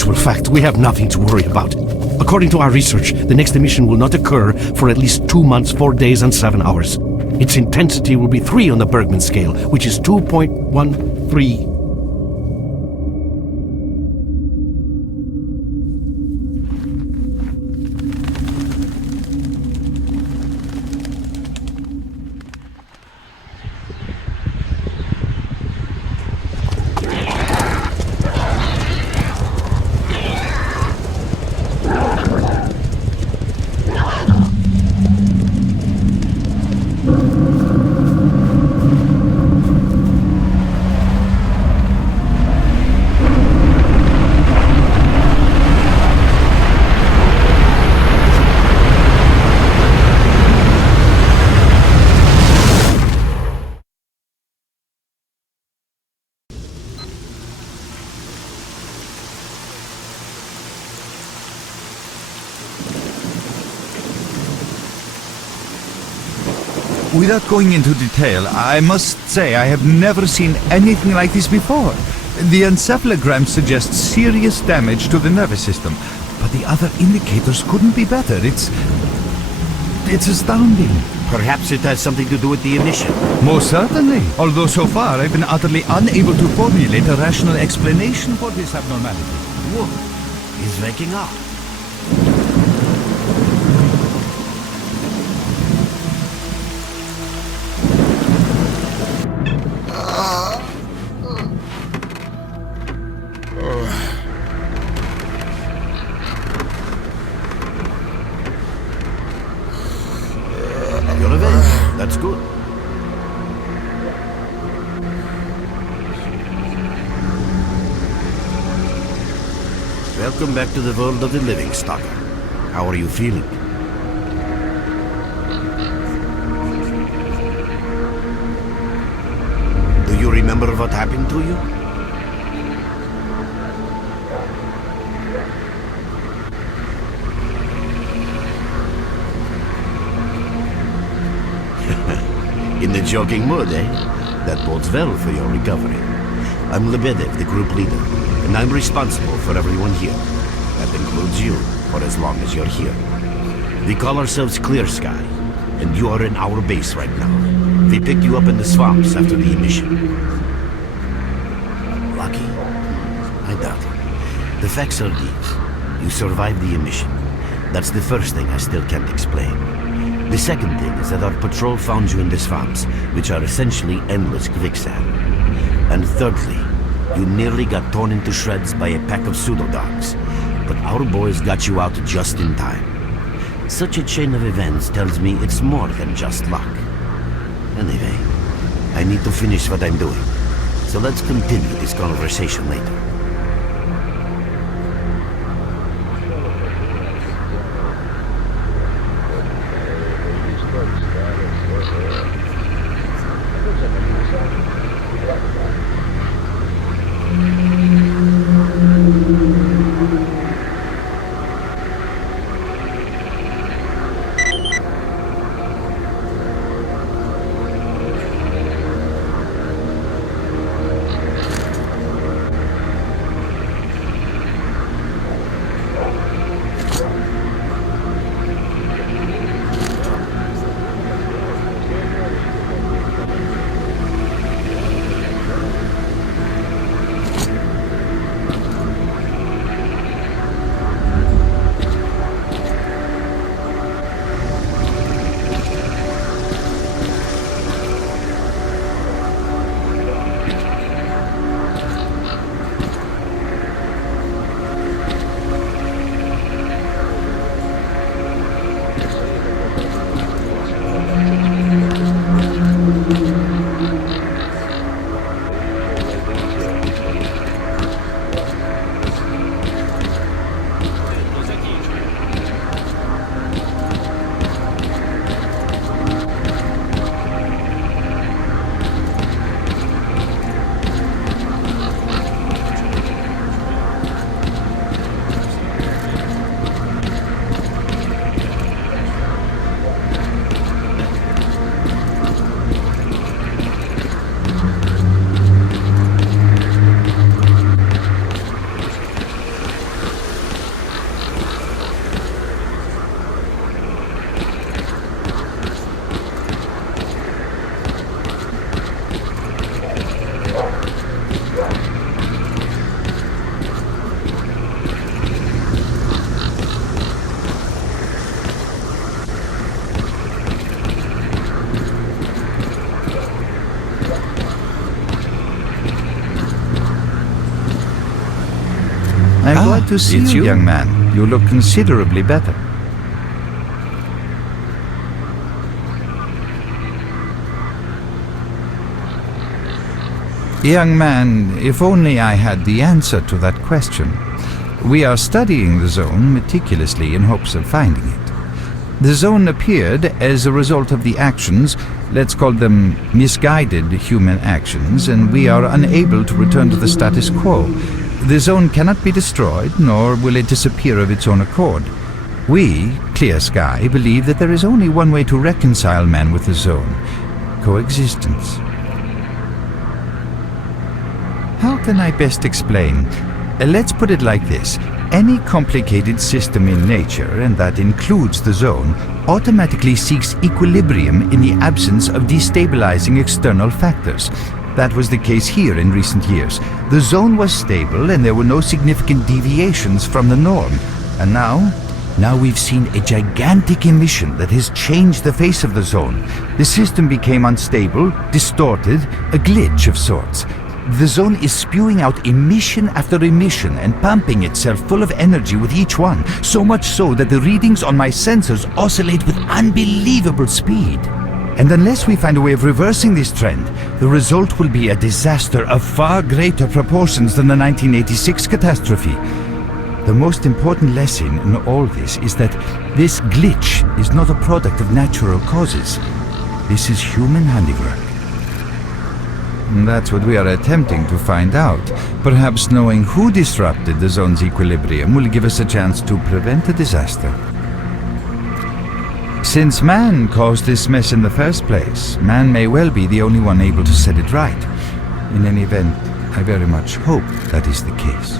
actual fact, we have nothing to worry about. According to our research, the next emission will not occur for at least 2 months, 4 days, and 7 hours. Its intensity will be 3 on the Bergman scale, which is 2.13. Without going into detail, I must say I have never seen anything like this before. The encephalogram suggests serious damage to the nervous system, but the other indicators couldn't be better. It's astounding. Perhaps it has something to do with the emission. Most certainly. Although so far I've been utterly unable to formulate a rational explanation for this abnormality. Whoa, he's waking up. You're awake. That's good. Welcome back to the world of the living, S.T.A.L.K.E.R. How are you feeling? Do you remember what happened to you? In the joking mood, eh? That bodes well for your recovery. I'm Lebedev, the group leader, and I'm responsible for everyone here. That includes you, for as long as you're here. We call ourselves Clear Sky, and you are in our base right now. We picked you up in the swamps after the emission. Lucky? I doubt it. The facts are these. You survived the emission. That's the first thing I still can't explain. The second thing is that our patrol found you in the swamps, which are essentially endless quicksand. And thirdly, you nearly got torn into shreds by a pack of pseudo-dogs, but our boys got you out just in time. Such a chain of events tells me it's more than just luck. Anyway, I need to finish what I'm doing, so let's continue this conversation later. to see It's you, you? young man. You look considerably better. Young man, if only I had the answer to that question. We are studying the zone meticulously in hopes of finding it. The zone appeared as a result of the actions, let's call them misguided human actions, and we are unable to return to the status quo. The zone cannot be destroyed, nor will it disappear of its own accord. We, Clear Sky, believe that there is only one way to reconcile man with the zone: coexistence. How can I best explain? Let's put it like this. Any complicated system in nature, and that includes the zone, automatically seeks equilibrium in the absence of destabilizing external factors. That was the case here in recent years. The zone was stable and there were no significant deviations from the norm. And now we've seen a gigantic emission that has changed the face of the zone. The system became unstable, distorted, a glitch of sorts. The zone is spewing out emission after emission and pumping itself full of energy with each one, so much so that the readings on my sensors oscillate with unbelievable speed. And unless we find a way of reversing this trend, the result will be a disaster of far greater proportions than the 1986 catastrophe. The most important lesson in all this is that this glitch is not a product of natural causes. This is human handiwork. That's what we are attempting to find out. Perhaps knowing who disrupted the zone's equilibrium will give us a chance to prevent a disaster. Since man caused this mess in the first place, man may well be the only one able to set it right. In any event, I very much hope that is the case.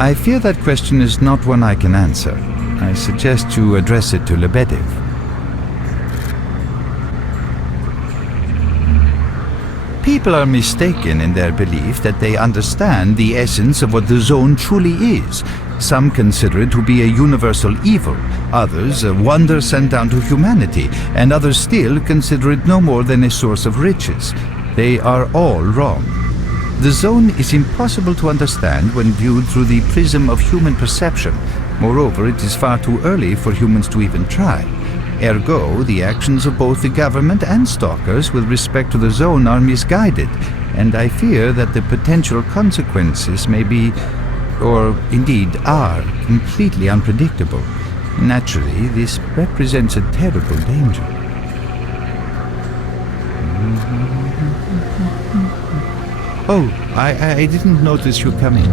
I fear that question is not one I can answer. I suggest you address it to Lebedev. People are mistaken in their belief that they understand the essence of what the zone truly is. Some consider it to be a universal evil, others a wonder sent down to humanity, and others still consider it no more than a source of riches. They are all wrong. The zone is impossible to understand when viewed through the prism of human perception. Moreover, it is far too early for humans to even try. Ergo, the actions of both the government and stalkers with respect to the zone are misguided, and I fear that the potential consequences may be, or indeed are, completely unpredictable. Naturally, this represents a terrible danger. Oh, I didn't notice you coming.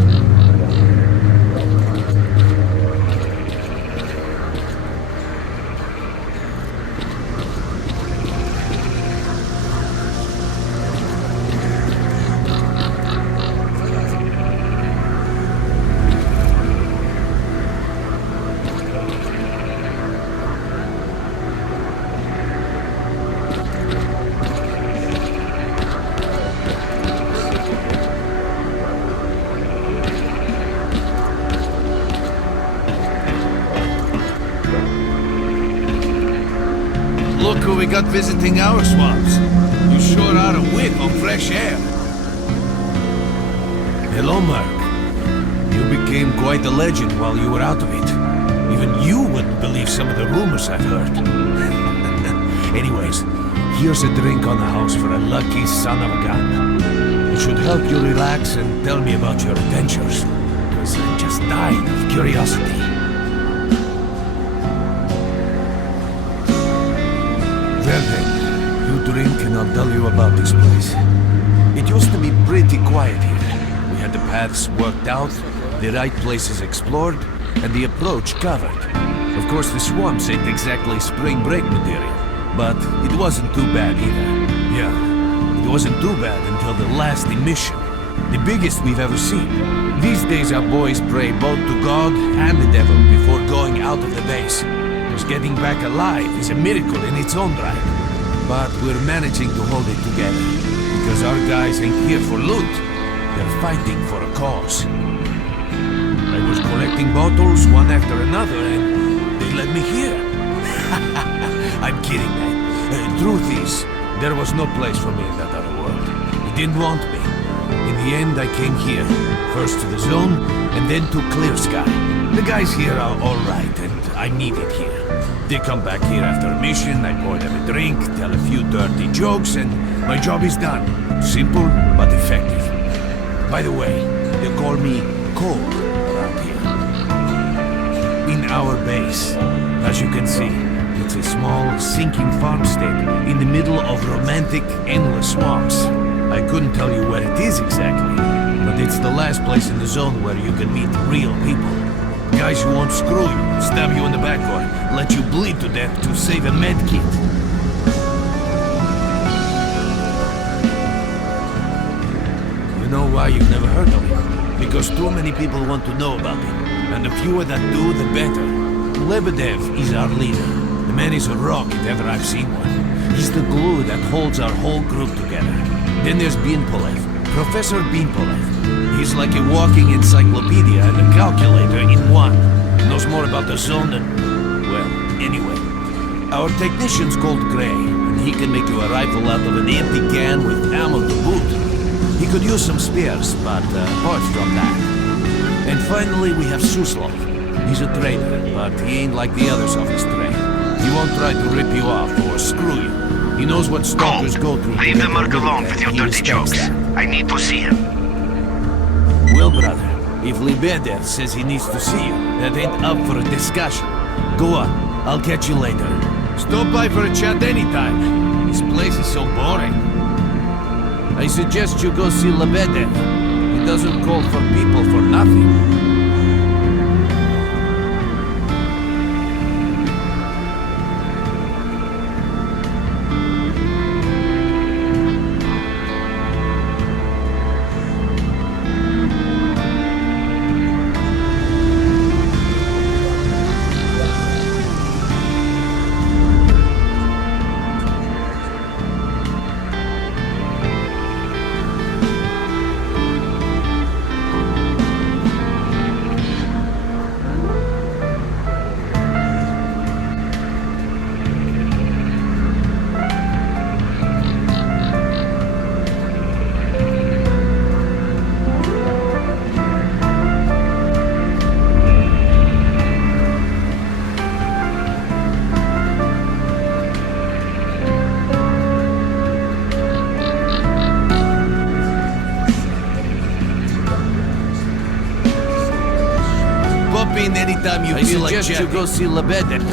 Look who we got visiting our swamps. You sure are a whiff of fresh air. Hello, Mark. You became quite a legend while you were out of it. Even you wouldn't believe some of the rumors I've heard. Anyways, here's a drink on the house for a lucky son of a gun. It should help you relax and tell me about your adventures, because I'm just dying of curiosity. Well then, you drink and I'll tell you about this place. It used to be pretty quiet here. We had the paths worked out, the right places explored, and the approach covered. Of course, the swamps ain't exactly spring break material, but it wasn't too bad either. Yeah, it wasn't too bad until the last emission. The biggest we've ever seen. These days our boys pray both to God and the devil before going out of the base. Because getting back alive is a miracle in its own right. But we're managing to hold it together. Because our guys ain't here for loot. They're fighting for a cause. I was collecting bottles one after another and they led me here. I'm kidding, man. Truth is, there was no place for me in that other world. It didn't want me. In the end, I came here. First to the zone, and then to Clear Sky. The guys here are alright, and I'm needed here. They come back here after a mission, I pour them a drink, tell a few dirty jokes, and my job is done. Simple, but effective. By the way, they call me Cole around here. In our base, as you can see, it's a small, sinking farmstead in the middle of romantic, endless swamps. I couldn't tell you where it is exactly, but it's the last place in the zone where you can meet real people. Guys who won't screw you, stab you in the back, or let you bleed to death to save a med kit. You know why you've never heard of him? Because too many people want to know about him, and the fewer that do, the better. Lebedev is our leader. The man is a rock if ever I've seen one. He's the glue that holds our whole group together. Then there's Binpolev, Professor Binpolev. He's like a walking encyclopedia and a calculator in one. Knows more about the zone than... well, anyway. Our technician's called Gray, and he can make you a rifle out of an empty can with ammo to boot. He could use some spares, but apart from that. And finally we have Suslov. He's a trader, but he ain't like the others of his trade. He won't try to rip you off or screw you. He knows what stalkers go through. Leave the merc alone with your dirty jokes. I need to see him. Well, brother, if Lebedev says he needs to see you, that ain't up for a discussion. Go on, I'll catch you later. Stop by for a chat anytime. This place is so boring. I suggest you go see Lebedev. He doesn't call for people for nothing. Anytime you feel like chatting. I suggest you go see Lebedev.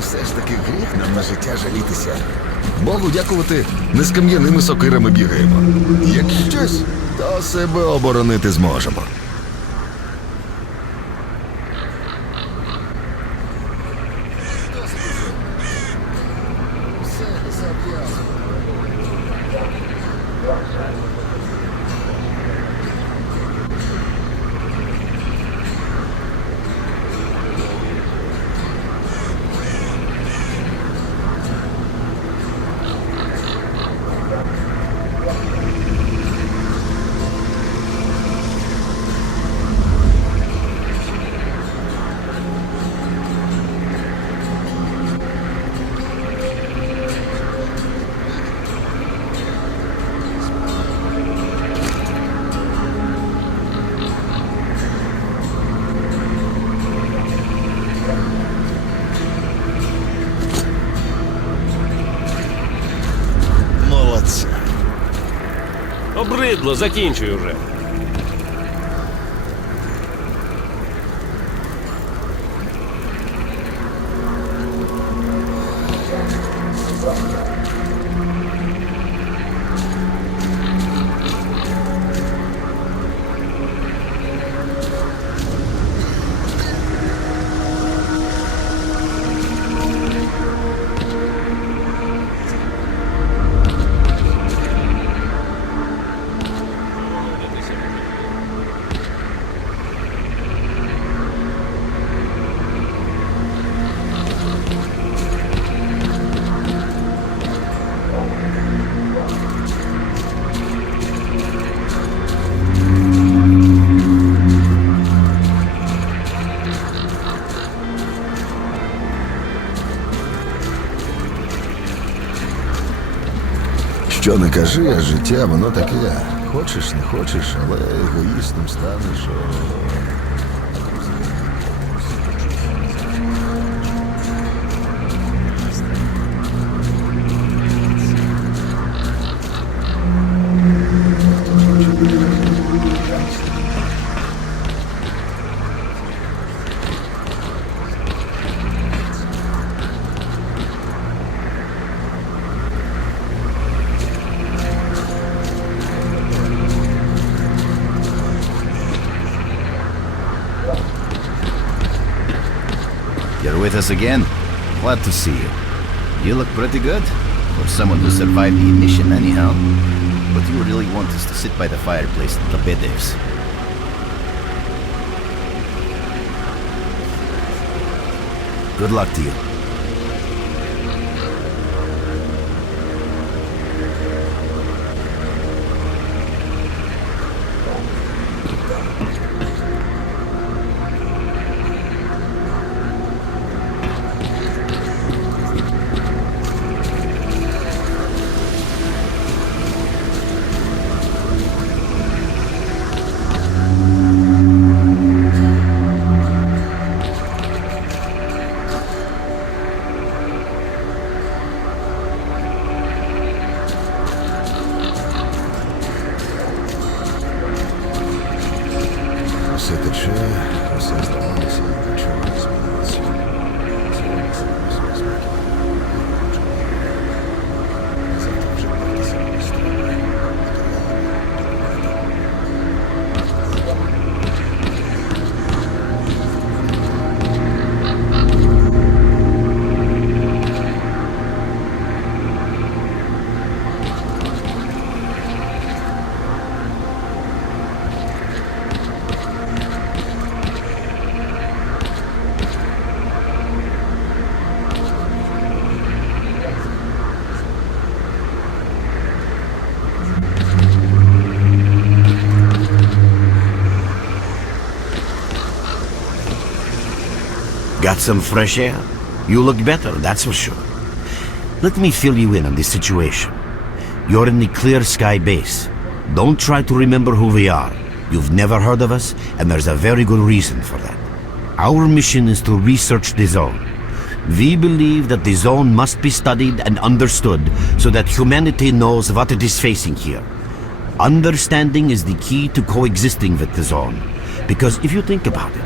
Все ж таки гріх нам на життя жалітися. Богу дякувати, не з кам'яними сокирами бігаємо. Як щось, то себе оборонити зможемо. Обридло, закінчуй уже. Що не кажи, а життя, воно таке. Хочеш, не хочеш, але егоїстом станеш. You're with us again? Glad to see you. You look pretty good, for someone who survived the mission anyhow. But you really want us to sit by the fireplace at the Bedevs. Good luck to you. Все тече, все здавалося, нічого не зміниться. Завтра вже братися не стріляє. Got some fresh air? You look better, that's for sure. Let me fill you in on this situation. You're in the Clear Sky base. Don't try to remember who we are. You've never heard of us, and there's a very good reason for that. Our mission is to research the zone. We believe that the zone must be studied and understood so that humanity knows what it is facing here. Understanding is the key to coexisting with the zone. Because if you think about it,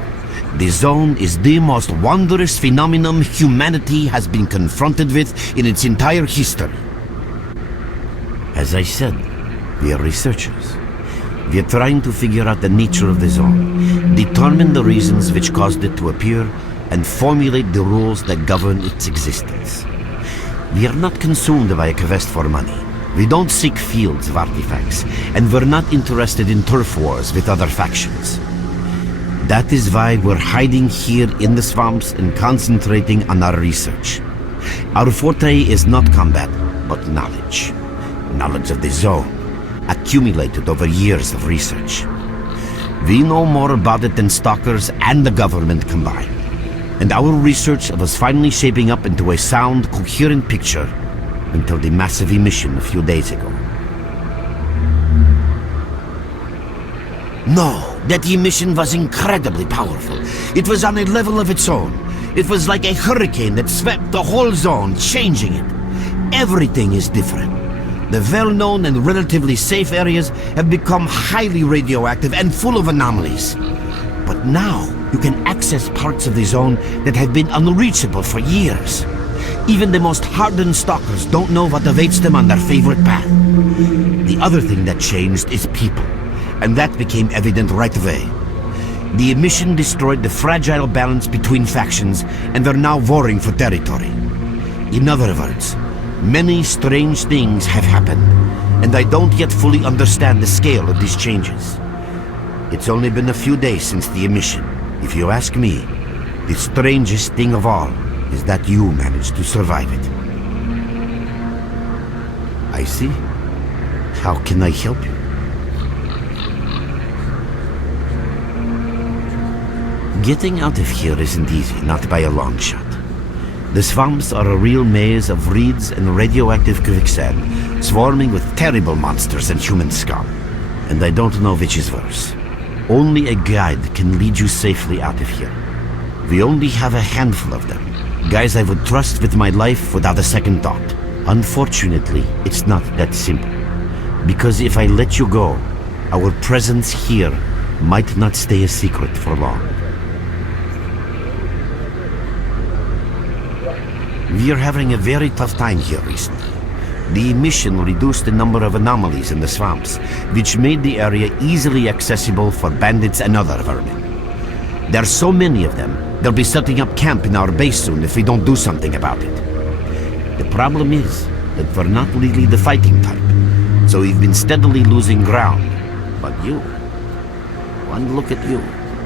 the zone is the most wondrous phenomenon humanity has been confronted with in its entire history. As I said, we are researchers. We are trying to figure out the nature of the zone, determine the reasons which caused it to appear, and formulate the rules that govern its existence. We are not consumed by a quest for money. We don't seek fields of artifacts, and we're not interested in turf wars with other factions. That is why we're hiding here in the swamps and concentrating on our research. Our forte is not combat, but knowledge. Knowledge of the zone, accumulated over years of research. We know more about it than stalkers and the government combined. And our research was finally shaping up into a sound, coherent picture until the massive emission a few days ago. No, that emission was incredibly powerful. It was on a level of its own. It was like a hurricane that swept the whole zone, changing it. Everything is different. The well-known and relatively safe areas have become highly radioactive and full of anomalies. But now, you can access parts of the zone that have been unreachable for years. Even the most hardened stalkers don't know what awaits them on their favorite path. The other thing that changed is people, and that became evident right away. The emission destroyed the fragile balance between factions, and they're now warring for territory. In other words, many strange things have happened, and I don't yet fully understand the scale of these changes. It's only been a few days since the emission. If you ask me, the strangest thing of all is that you managed to survive it. I see. How can I help you? Getting out of here isn't easy, not by a long shot. The swamps are a real maze of reeds and radioactive quicksand, swarming with terrible monsters and human scum. And I don't know which is worse. Only a guide can lead you safely out of here. We only have a handful of them. Guys I would trust with my life without a second thought. Unfortunately, it's not that simple. Because if I let you go, our presence here might not stay a secret for long. We're having a very tough time here recently. The emission reduced the number of anomalies in the swamps, which made the area easily accessible for bandits and other vermin. There are so many of them, they'll be setting up camp in our base soon if we don't do something about it. The problem is that we're not really the fighting type, so we've been steadily losing ground. But you, one look at you,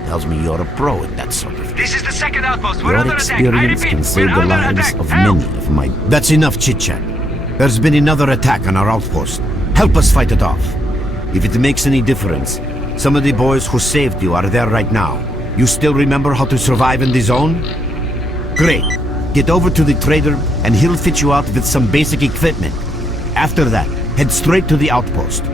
tells me you're a pro at that sort of thing. This is the second outpost. We're Your under attack. I experience repeat, can save we're the under lives attack. of Help! many of my... That's enough chit-chat. There's been another attack on our outpost. Help us fight it off. If it makes any difference, some of the boys who saved you are there right now. You still remember how to survive in the zone? Great. Get over to the trader and he'll fit you out with some basic equipment. After that, head straight to the outpost.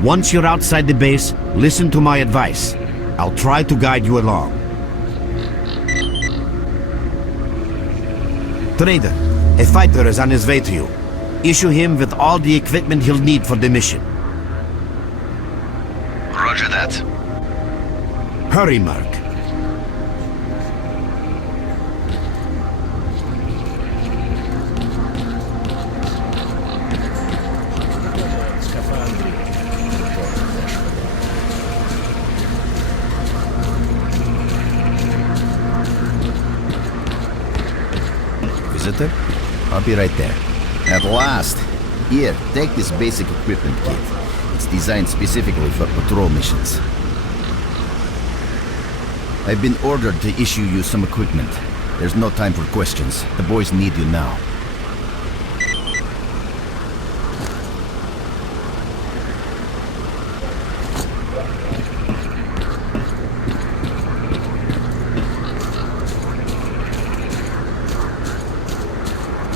Once you're outside the base, listen to my advice. I'll try to guide you along. Trader, a fighter is on his way to you. Issue him with all the equipment he'll need for the mission. Roger that. Hurry, Mark. Visitor? I'll be right there. At last! Here, take this basic equipment kit. It's designed specifically for patrol missions. I've been ordered to issue you some equipment. There's no time for questions. The boys need you now.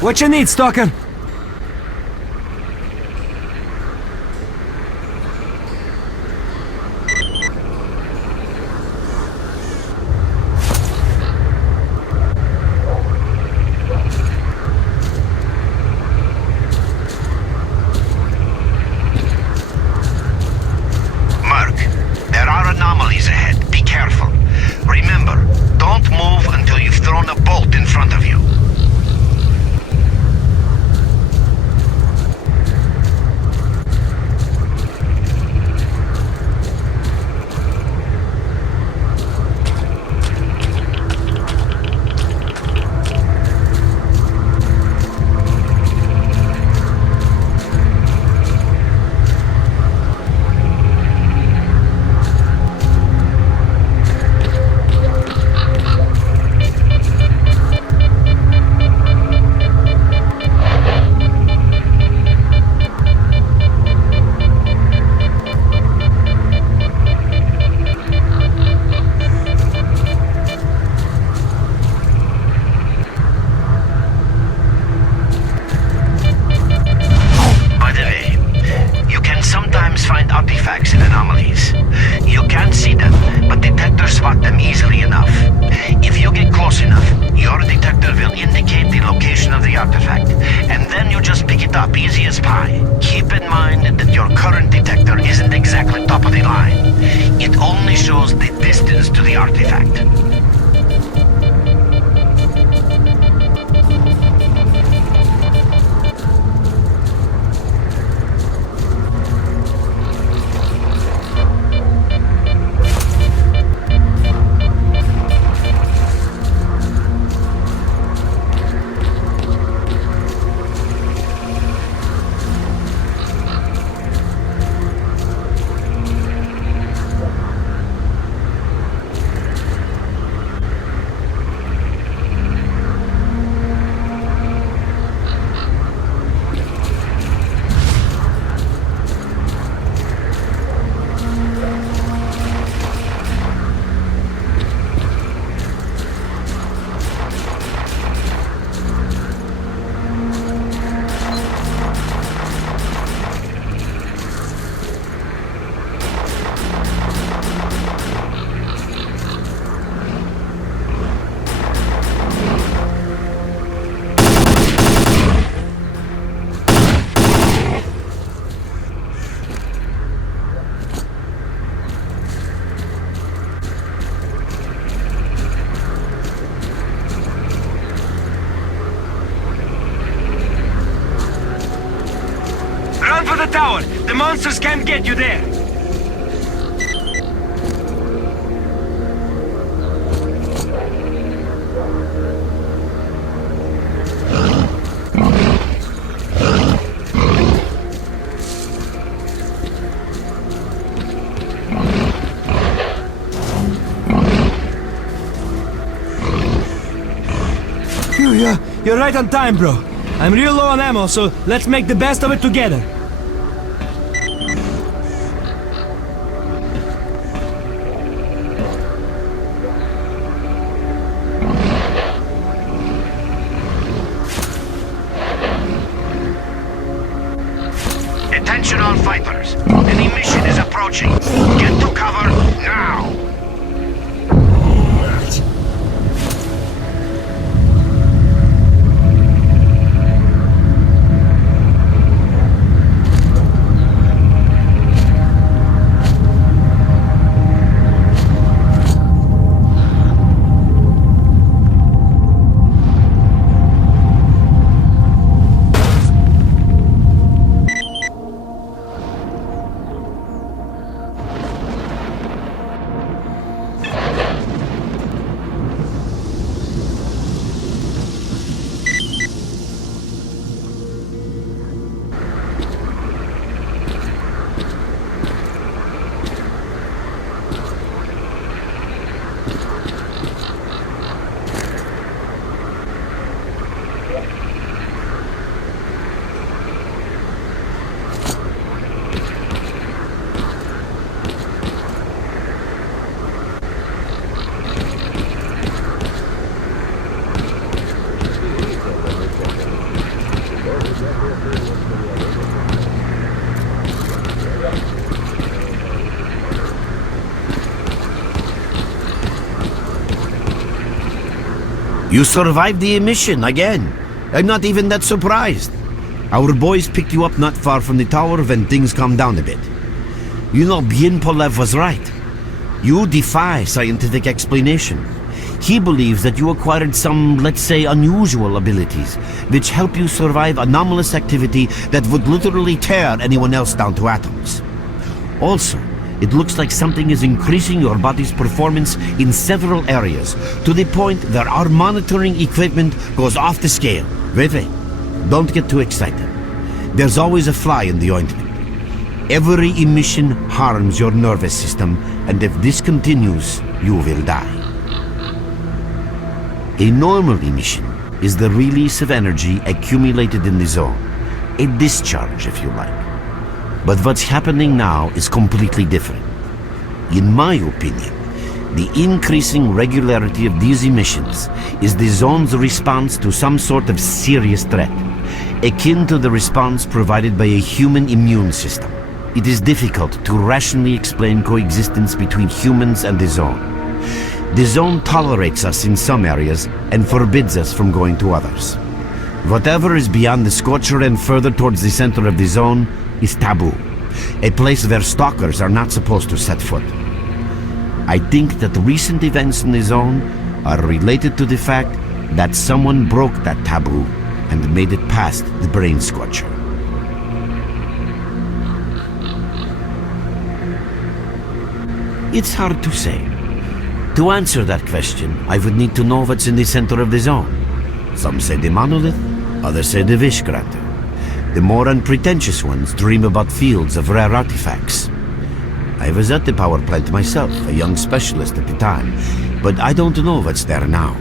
What you need, Stalker? Mark, there are anomalies ahead. Be careful. Remember, don't move until you've thrown a bolt in front of you. Artifacts and anomalies. You can't see them, but detectors spot them easily enough. If you get close enough, your detector will indicate the location of the artifact, and then you just pick it up easy as pie. Keep the line. It only shows the distance to the artifact. Run for the tower! The monsters can't get you there! Phew, yeah, you're right on time, bro. I'm real low on ammo, so let's make the best of it together. Attention all fighters. An emission is approaching. Get to cover now! You survived the emission again. I'm not even that surprised. Our boys picked you up not far from the tower when things calmed down a bit. You know, Bienpolev was right. You defy scientific explanation. He believes that you acquired some, let's say, unusual abilities, which help you survive anomalous activity that would literally tear anyone else down to atoms. Also, it looks like something is increasing your body's performance in several areas, to the point that our monitoring equipment goes off the scale. Wait, don't get too excited. There's always a fly in the ointment. Every emission harms your nervous system, and if this continues, you will die. A normal emission is the release of energy accumulated in the zone. A discharge, if you like. But what's happening now is completely different. In my opinion, the increasing regularity of these emissions is the zone's response to some sort of serious threat, akin to the response provided by a human immune system. It is difficult to rationally explain coexistence between humans and the zone. The zone tolerates us in some areas and forbids us from going to others. Whatever is beyond the scorcher and further towards the center of the zone is taboo, a place where stalkers are not supposed to set foot. I think that the recent events in the zone are related to the fact that someone broke that taboo and made it past the brain scorcher. It's hard to say. To answer that question, I would need to know what's in the center of the zone. Some say the monolith, others say the wish granter. The more unpretentious ones dream about fields of rare artifacts. I was at the power plant myself, a young specialist at the time, but I don't know what's there now.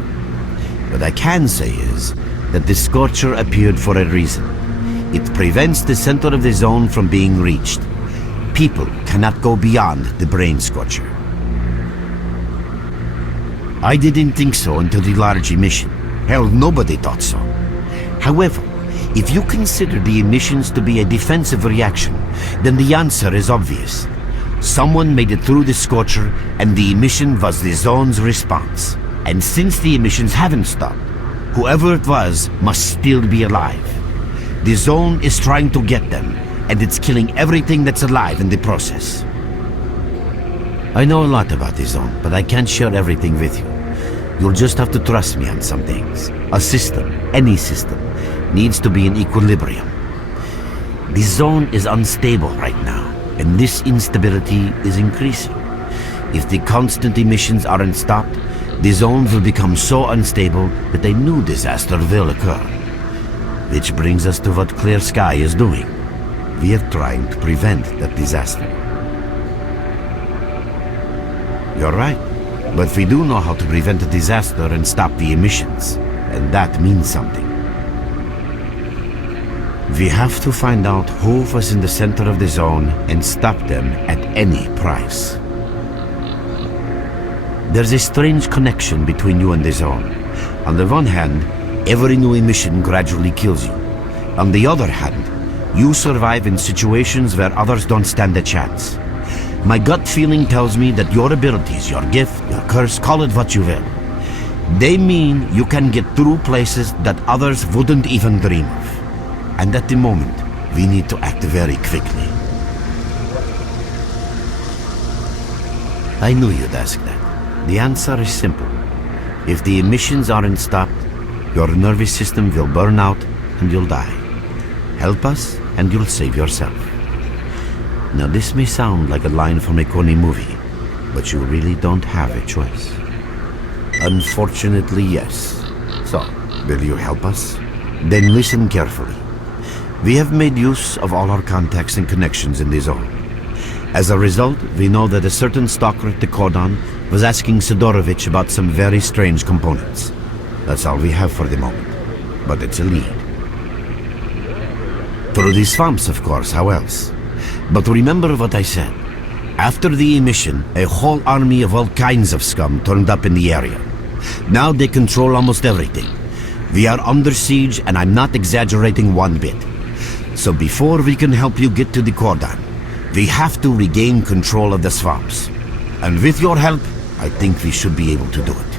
What I can say is that the Scorcher appeared for a reason. It prevents the center of the zone from being reached. People cannot go beyond the brain scorcher. I didn't think so until the large emission. Hell, nobody thought so. However, if you consider the emissions to be a defensive reaction, then the answer is obvious. Someone made it through the scorcher, and the emission was the zone's response. And since the emissions haven't stopped, whoever it was must still be alive. The zone is trying to get them, and it's killing everything that's alive in the process. I know a lot about the zone, but I can't share everything with you. You'll just have to trust me on some things. A system, any system, needs to be in equilibrium. The zone is unstable right now, and this instability is increasing. If the constant emissions aren't stopped, the zone will become so unstable that a new disaster will occur. Which brings us to what S.T.A.L.K.E.R is doing. We are trying to prevent that disaster. You're right, but we do know how to prevent a disaster and stop the emissions, and that means something. We have to find out who was in the center of the zone and stop them at any price. There's a strange connection between you and the zone. On the one hand, every new emission gradually kills you. On the other hand, you survive in situations where others don't stand a chance. My gut feeling tells me that your abilities, your gift, your curse, call it what you will, they mean you can get through places that others wouldn't even dream of. And at the moment, we need to act very quickly. I knew you'd ask that. The answer is simple. If the emissions aren't stopped, your nervous system will burn out and you'll die. Help us and you'll save yourself. Now this may sound like a line from a corny movie, but you really don't have a choice. Unfortunately, yes. So, will you help us? Then listen carefully. We have made use of all our contacts and connections in the zone. As a result, we know that a certain stalker at the cordon was asking Sidorovich about some very strange components. That's all we have for the moment, but it's a lead. Through the swamps, of course, how else? But remember what I said. After the emission, a whole army of all kinds of scum turned up in the area. Now they control almost everything. We are under siege, and I'm not exaggerating one bit. So before we can help you get to the cordon, we have to regain control of the swamps. And with your help, I think we should be able to do it.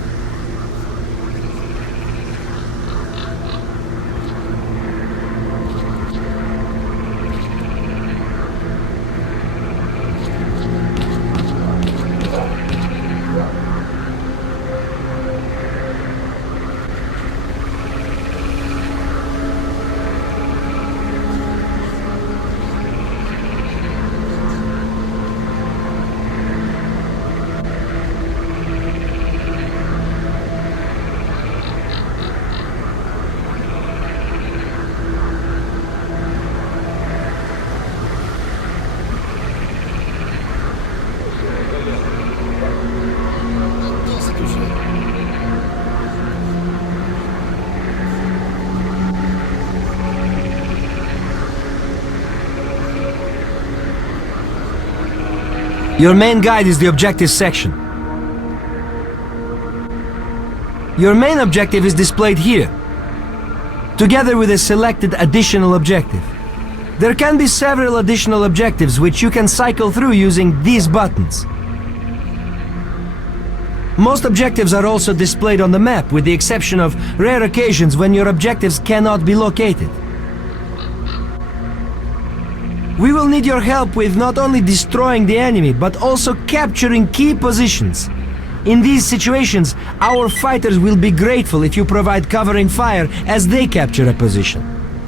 Your main guide is the objectives section. Your main objective is displayed here, together with a selected additional objective. There can be several additional objectives which you can cycle through using these buttons. Most objectives are also displayed on the map, with the exception of rare occasions when your objectives cannot be located. We will need your help with not only destroying the enemy, but also capturing key positions. In these situations, our fighters will be grateful if you provide covering fire as they capture a position.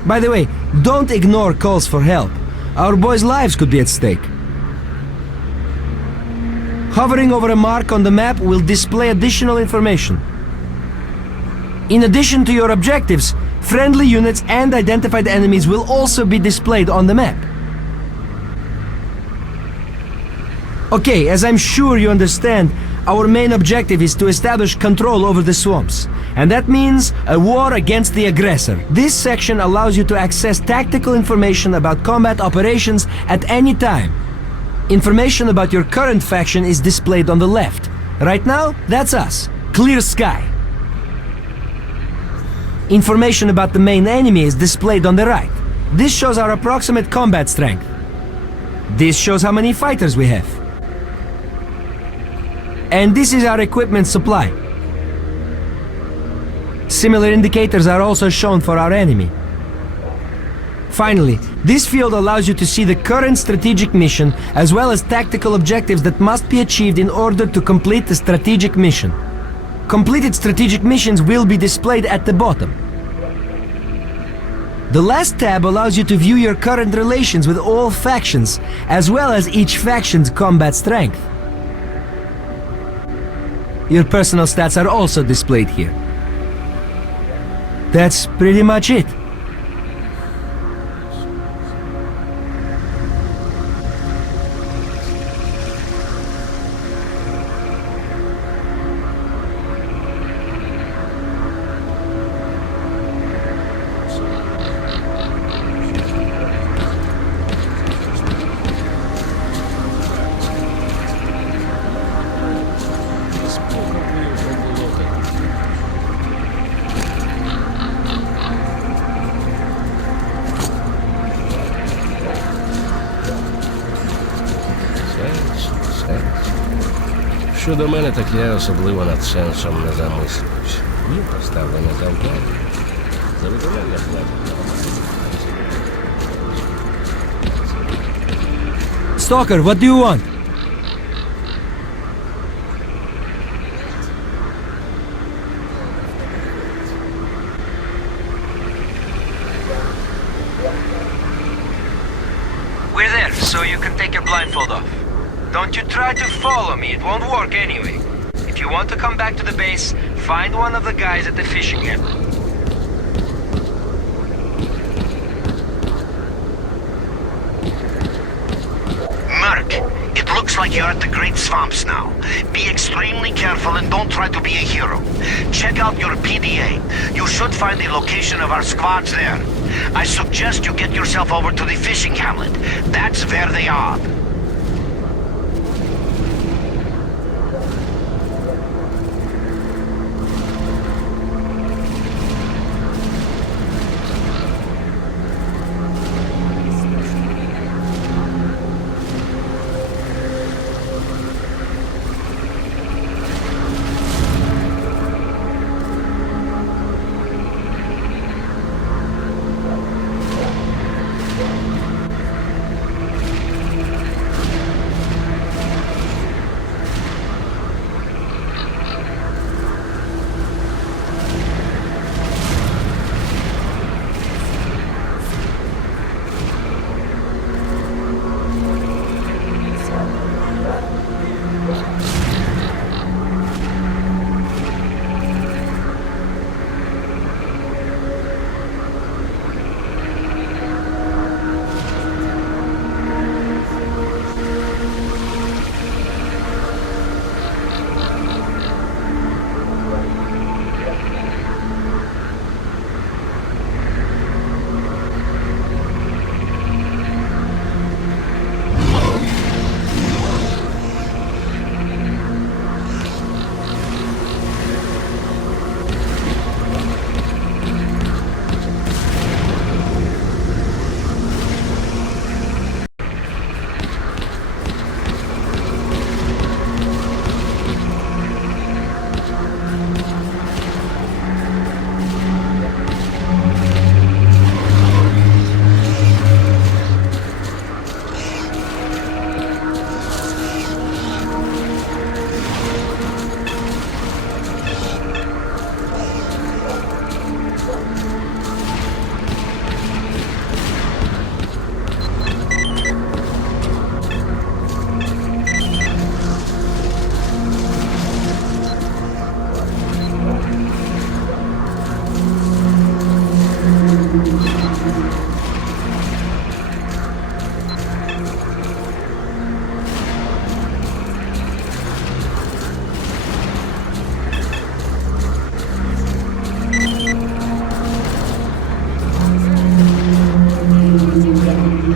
By the way, don't ignore calls for help. Our boys' lives could be at stake. Hovering over a mark on the map will display additional information. In addition to your objectives, friendly units and identified enemies will also be displayed on the map. Okay, as I'm sure you understand, our main objective is to establish control over the swamps. And that means a war against the aggressor. This section allows you to access tactical information about combat operations at any time. Information about your current faction is displayed on the left. Right now, that's us. Clear sky. Information about the main enemy is displayed on the right. This shows our approximate combat strength. This shows how many fighters we have. And this is our equipment supply. Similar indicators are also shown for our enemy. Finally, this field allows you to see the current strategic mission as well as tactical objectives that must be achieved in order to complete the strategic mission. Completed strategic missions will be displayed at the bottom. The last tab allows you to view your current relations with all factions, as well as each faction's combat strength. Your personal stats are also displayed here. That's pretty much it. Щодо мене, так я особливо над сенсом не замислююсь. Є поставлення завдання. За виконання платять. Stalker, what do you want? We're there, so you can take your blindfold off. Don't you try to follow me, it won't work anyway. If you want to come back to the base, find one of the guys at the fishing hamlet. Merc, it looks like you're at the Great Swamps now. Be extremely careful and don't try to be a hero. Check out your PDA. You should find the location of our squads there. I suggest you get yourself over to the fishing hamlet. That's where they are.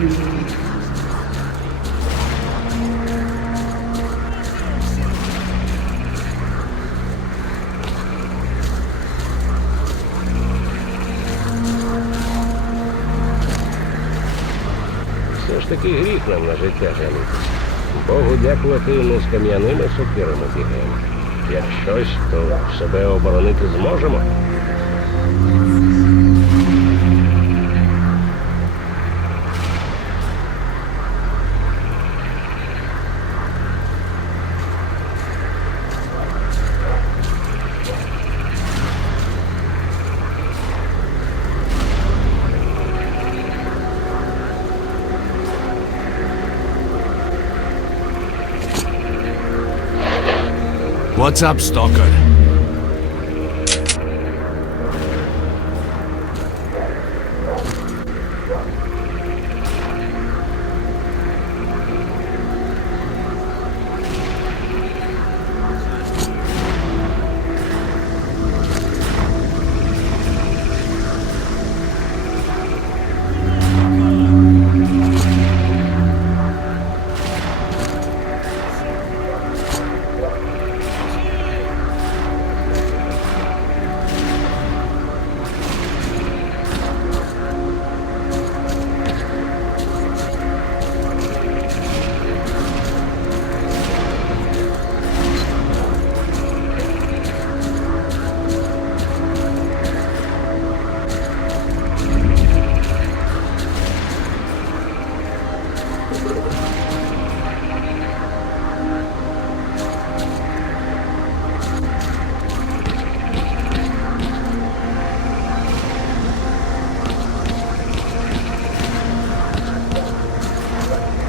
Все ж таки гріх нам на життя жалітися. Богу дякувати, не з кам'яними сокирами бігаємо. Як щось, то себе оборонити зможемо. What's up, Stalker?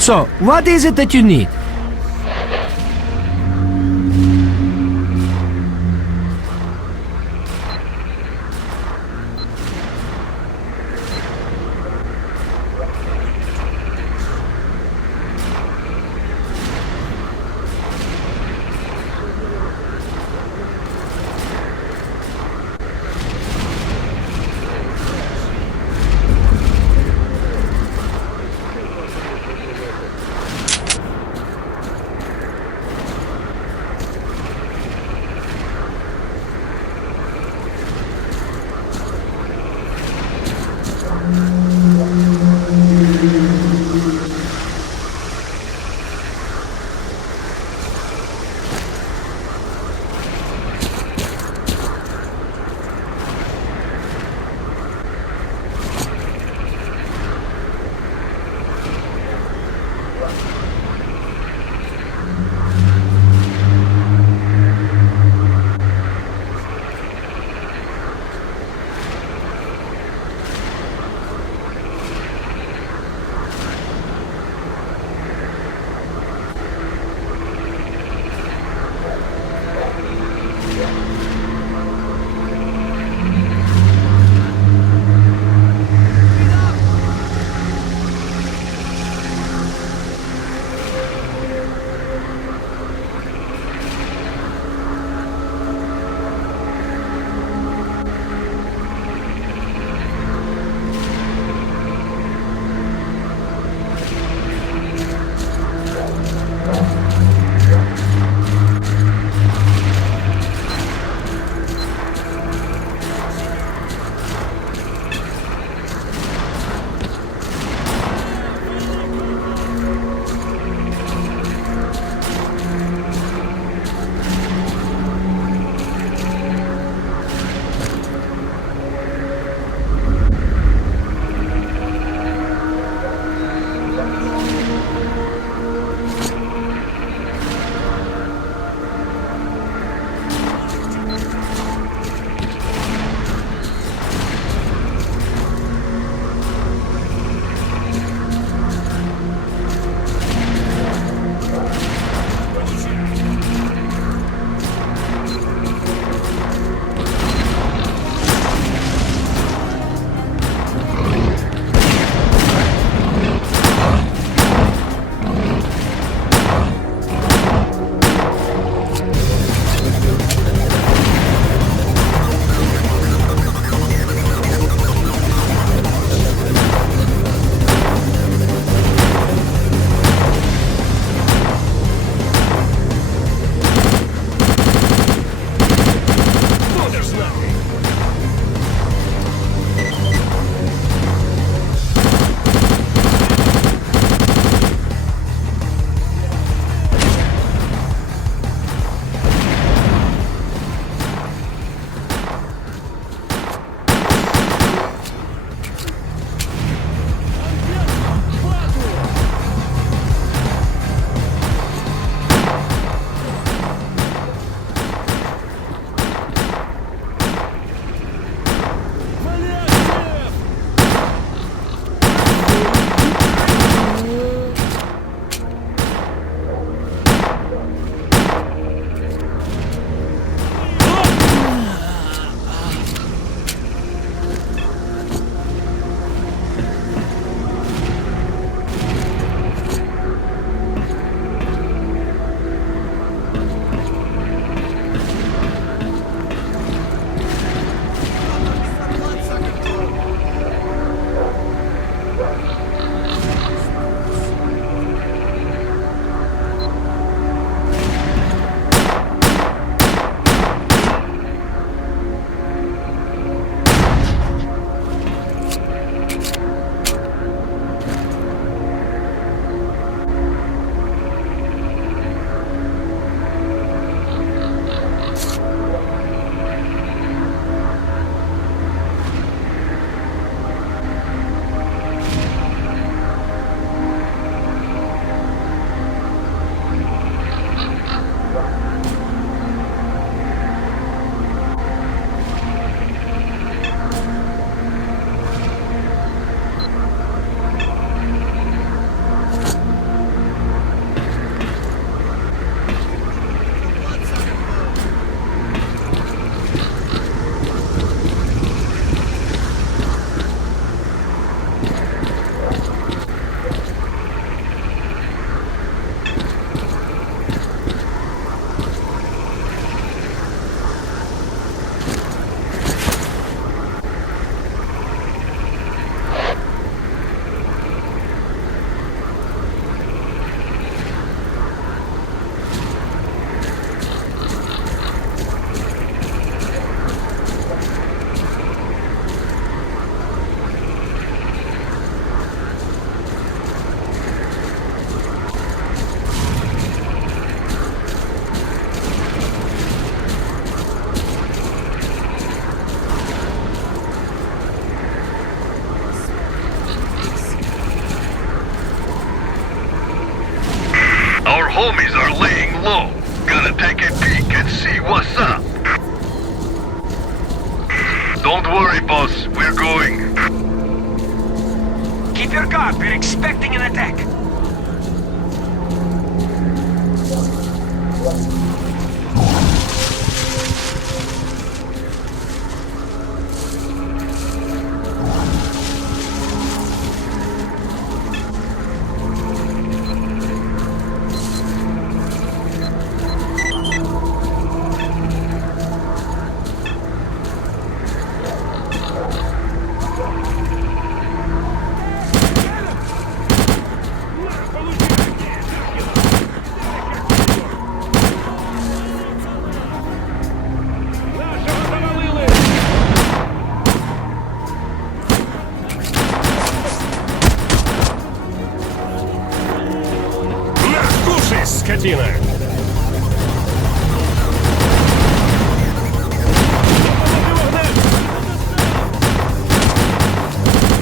So, what is it that you need? Keep your guard. We're expecting an attack. Скотина!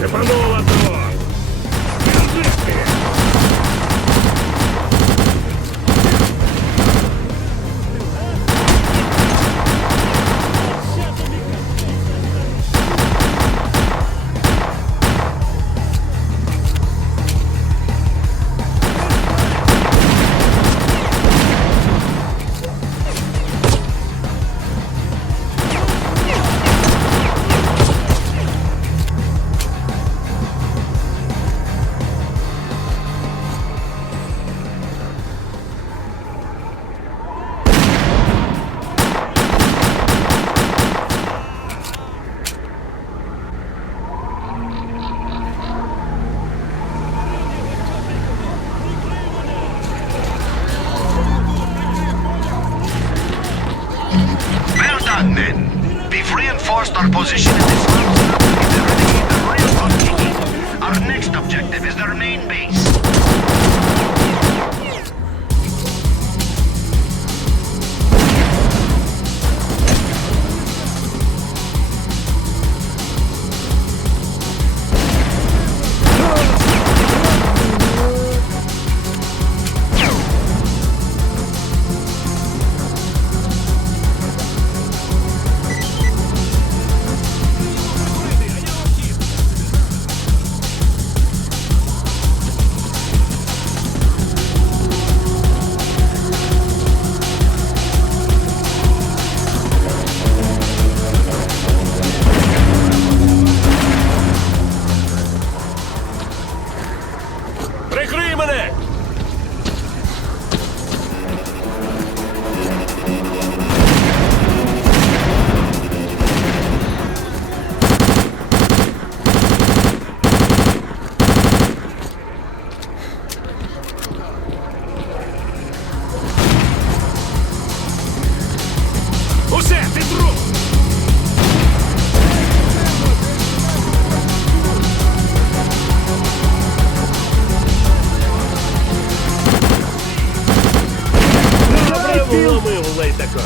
Капанул одного! Well done, men. We've reinforced our position in this mountain to give the renegade a real good kicking. Our next objective is their main base. Прикрий мене! Усе, ти труп! Добре вломив у лейтакові.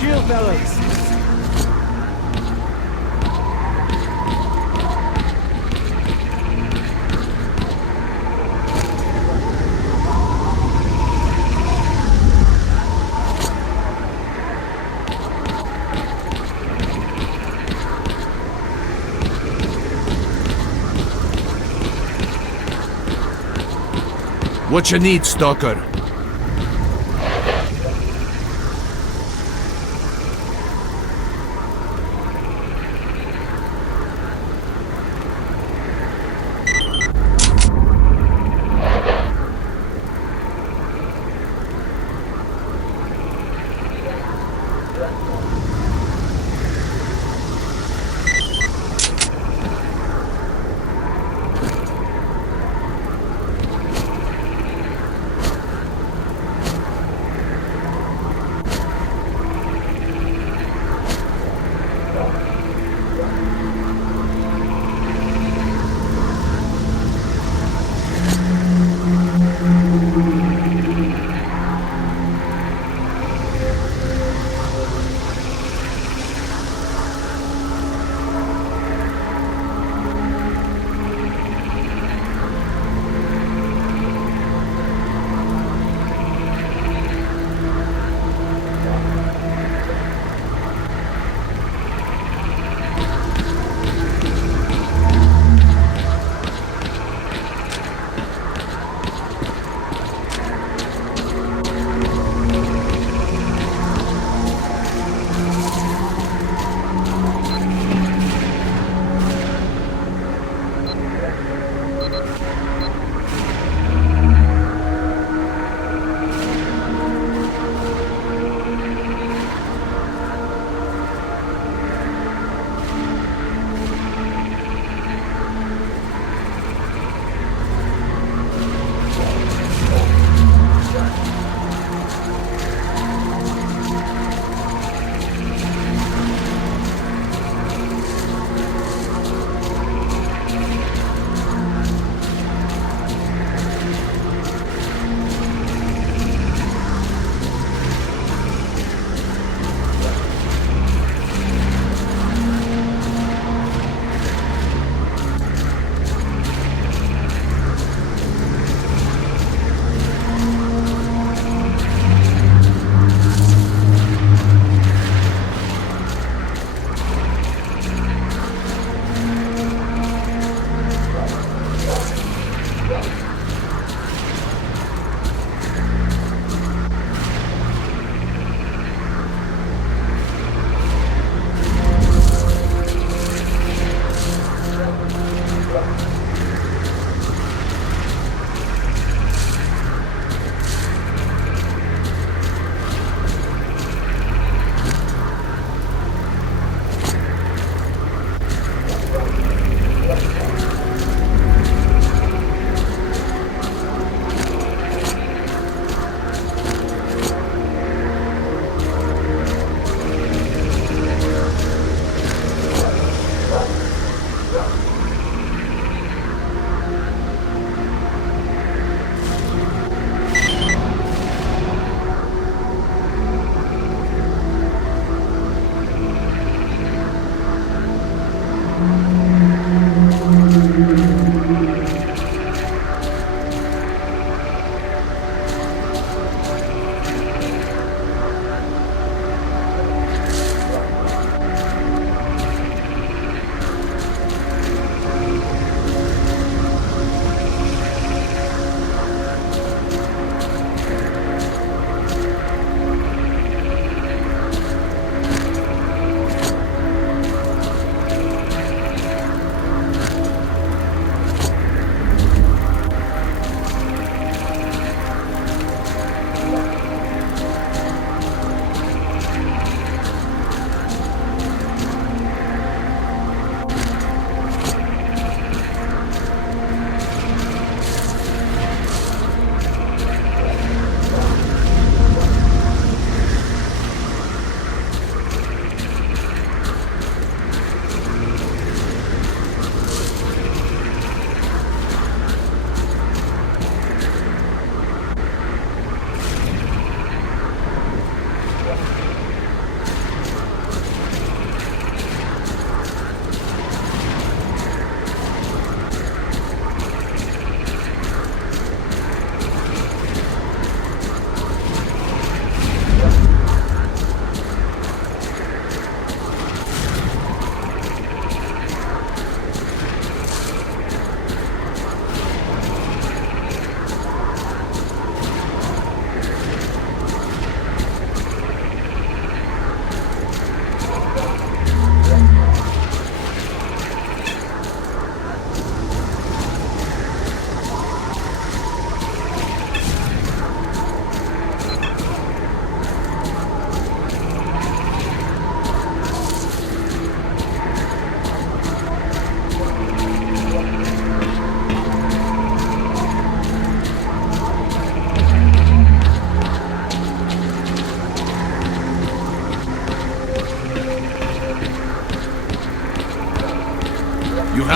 Chill, fellas. What you need, Stalker?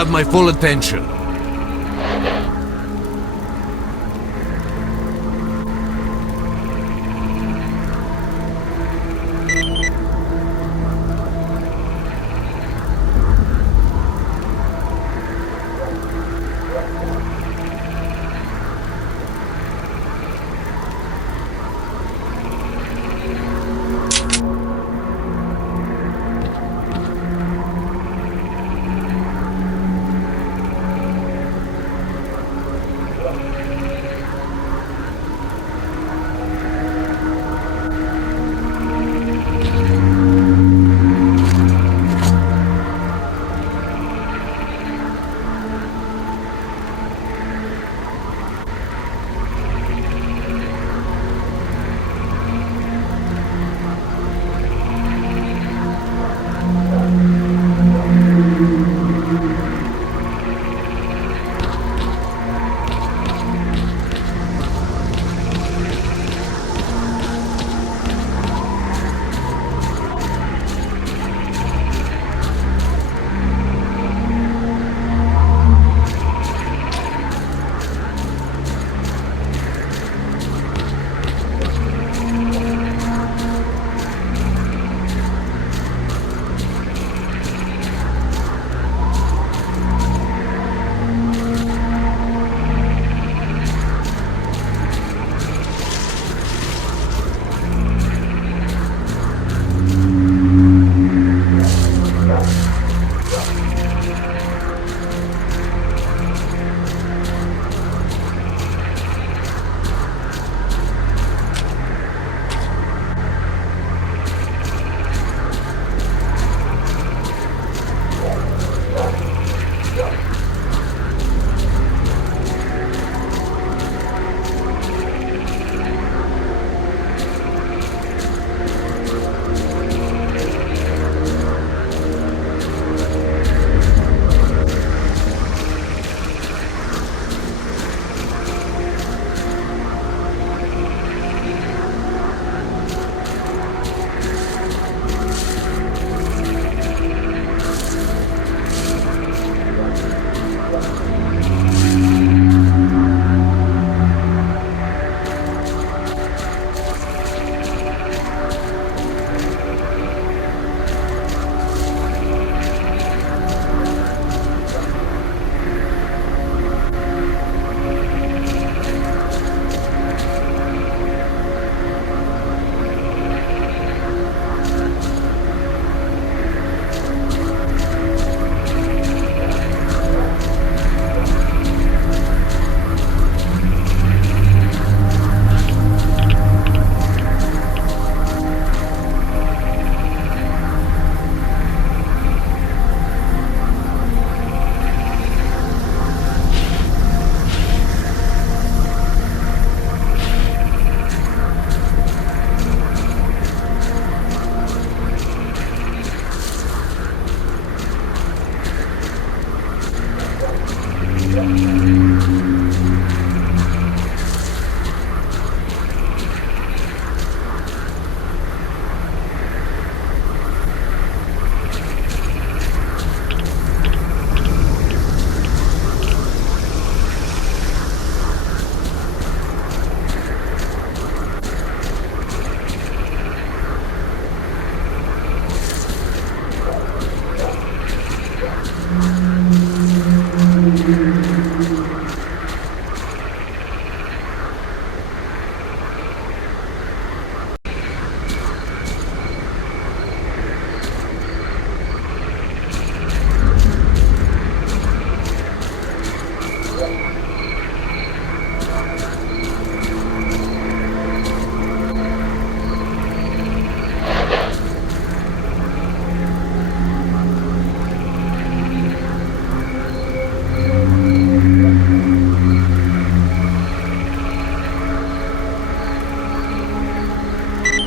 have my full attention.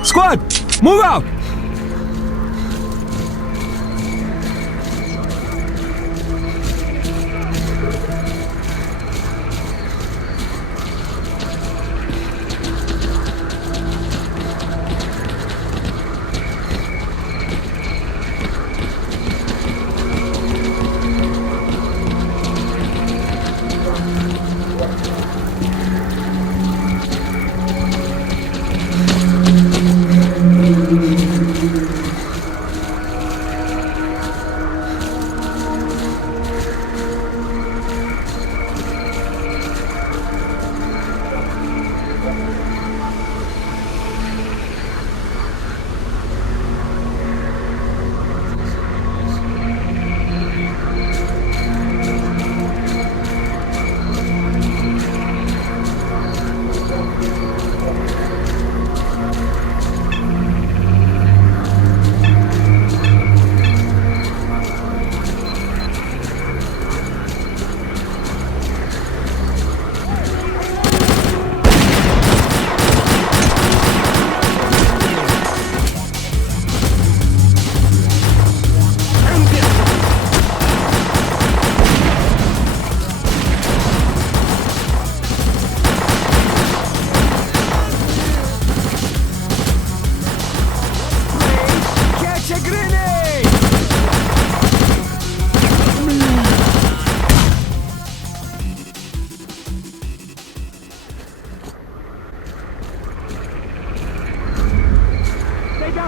Squad, move out!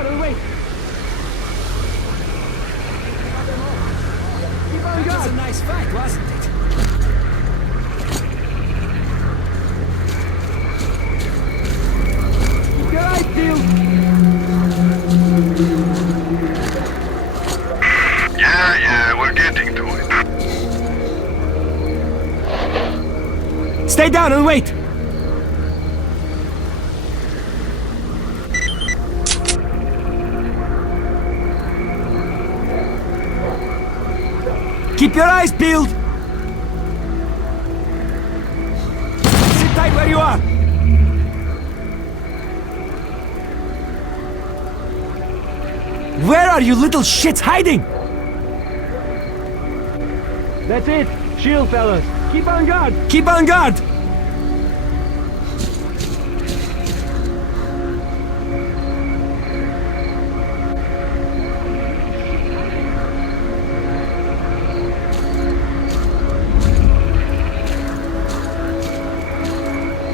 down and wait. That was a nice fight, wasn't it? Keep your eyes peeled. Yeah, we're getting to it. Stay down and wait. Keep your eyes peeled. Sit tight where you are. Where are you little shits hiding? That's it. Shield, fellas. Keep on guard. Keep on guard.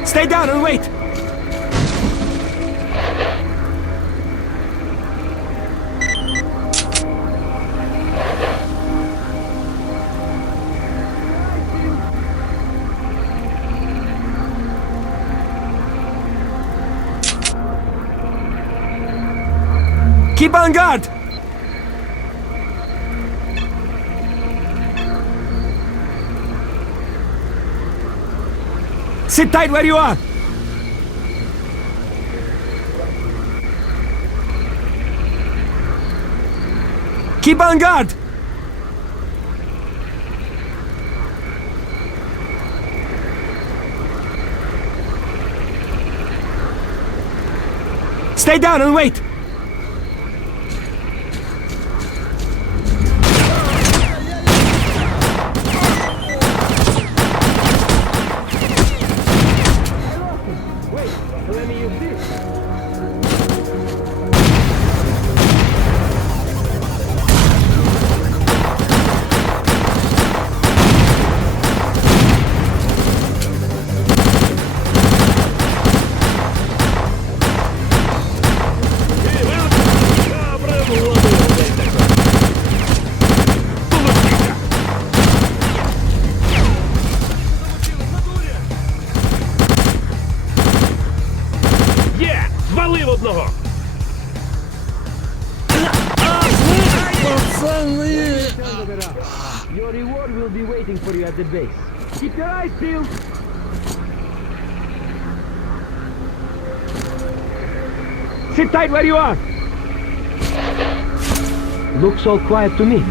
Stay down and wait. Keep on guard! Sit tight where you are! Keep on guard! Stay down and wait! Your reward will be waiting for you at the base. Keep your eyes peeled. Sit tight where you are. Looks all quiet to me.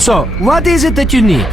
So, what is it that you need?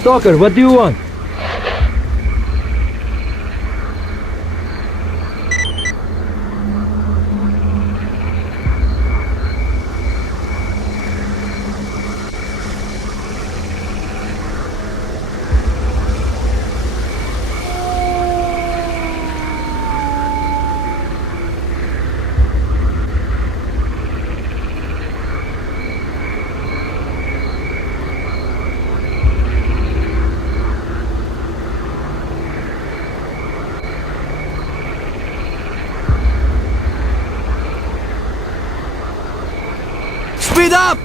Stalker, what do you want? Speed up!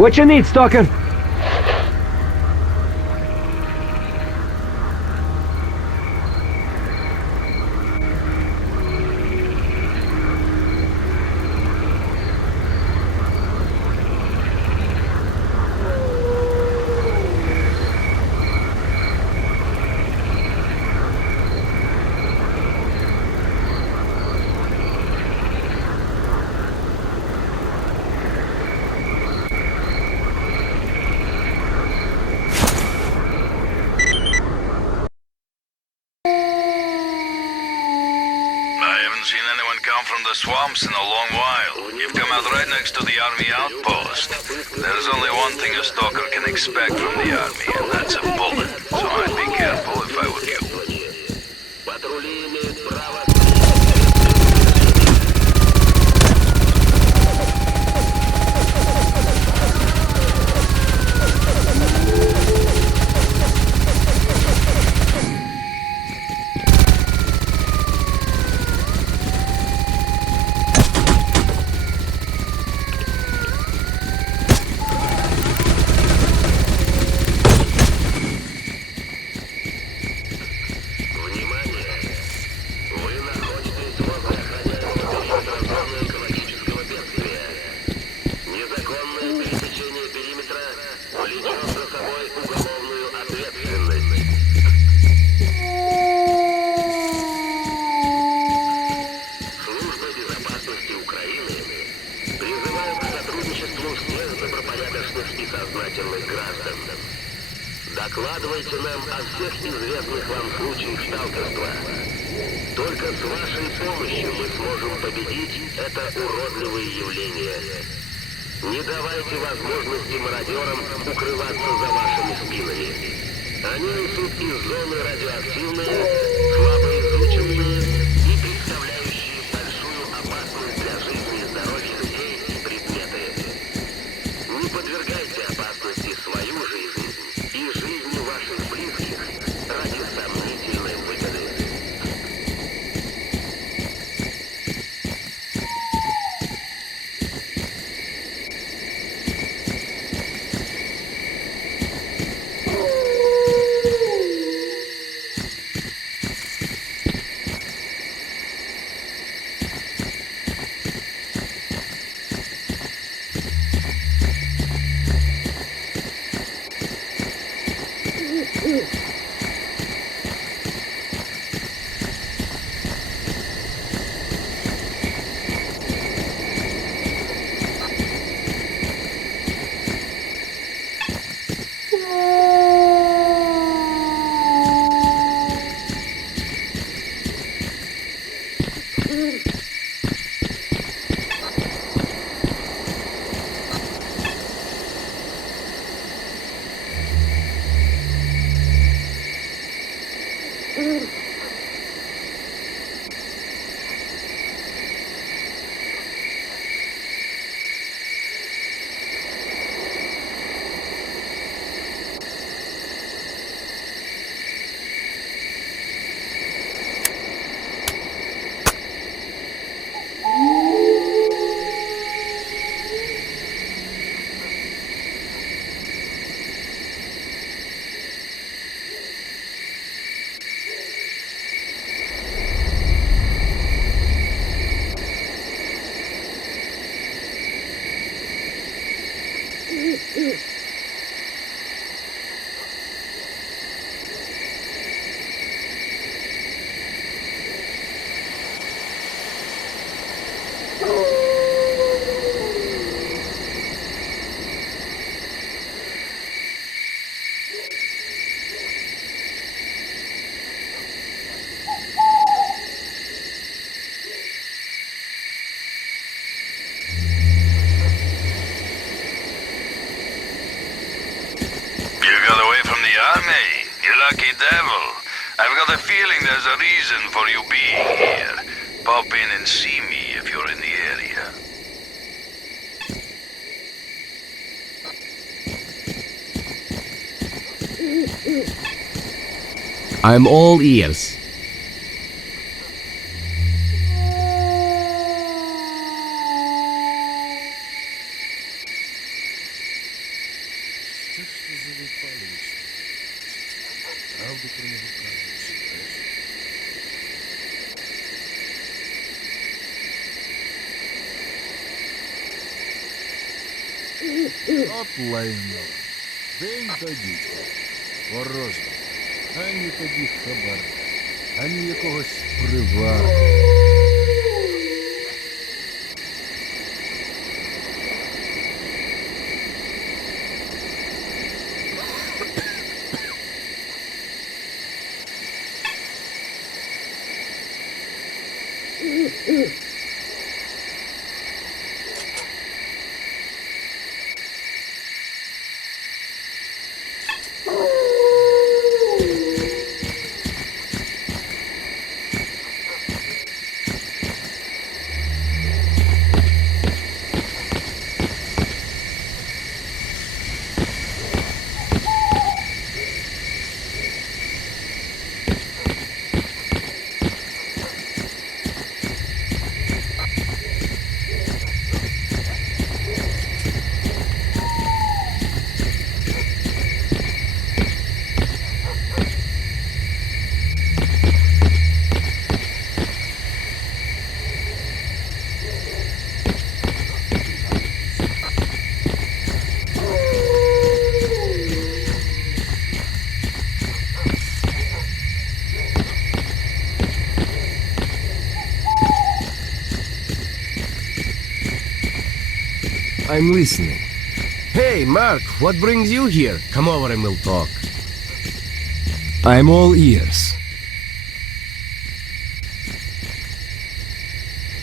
What you need, Stalker? Seen anyone come from the swamps in a long while. You've come out right next to the army outpost. There's only one thing a stalker can expect from the army, and that's a bullet. So I'd be careful if I were you. Докладывайте нам о всех известных вам случаях сталкерства. Только с вашей помощью мы сможем победить это уродливое явление. Не давайте возможности мародерам укрываться за вашими спинами. Они несут из зоны радиоактивные, слабо изученные и представляющие большую опасность для жизни и здоровья людей предметы. Не подвергайте опасности свою жизнь и жизни ваших близких ради сомнительной выгоды. Lucky devil. I've got a feeling there's a reason for you being here. Pop in and see me if you're in the area. I'm all ears. правду про нього кажуть, чи бреше? От лайно. День та дідько. Ворожно. Ані тобі хабар, ані якогось привару. I'm listening. Hey, Mark, what brings you here? Come over and we'll talk. I'm all ears.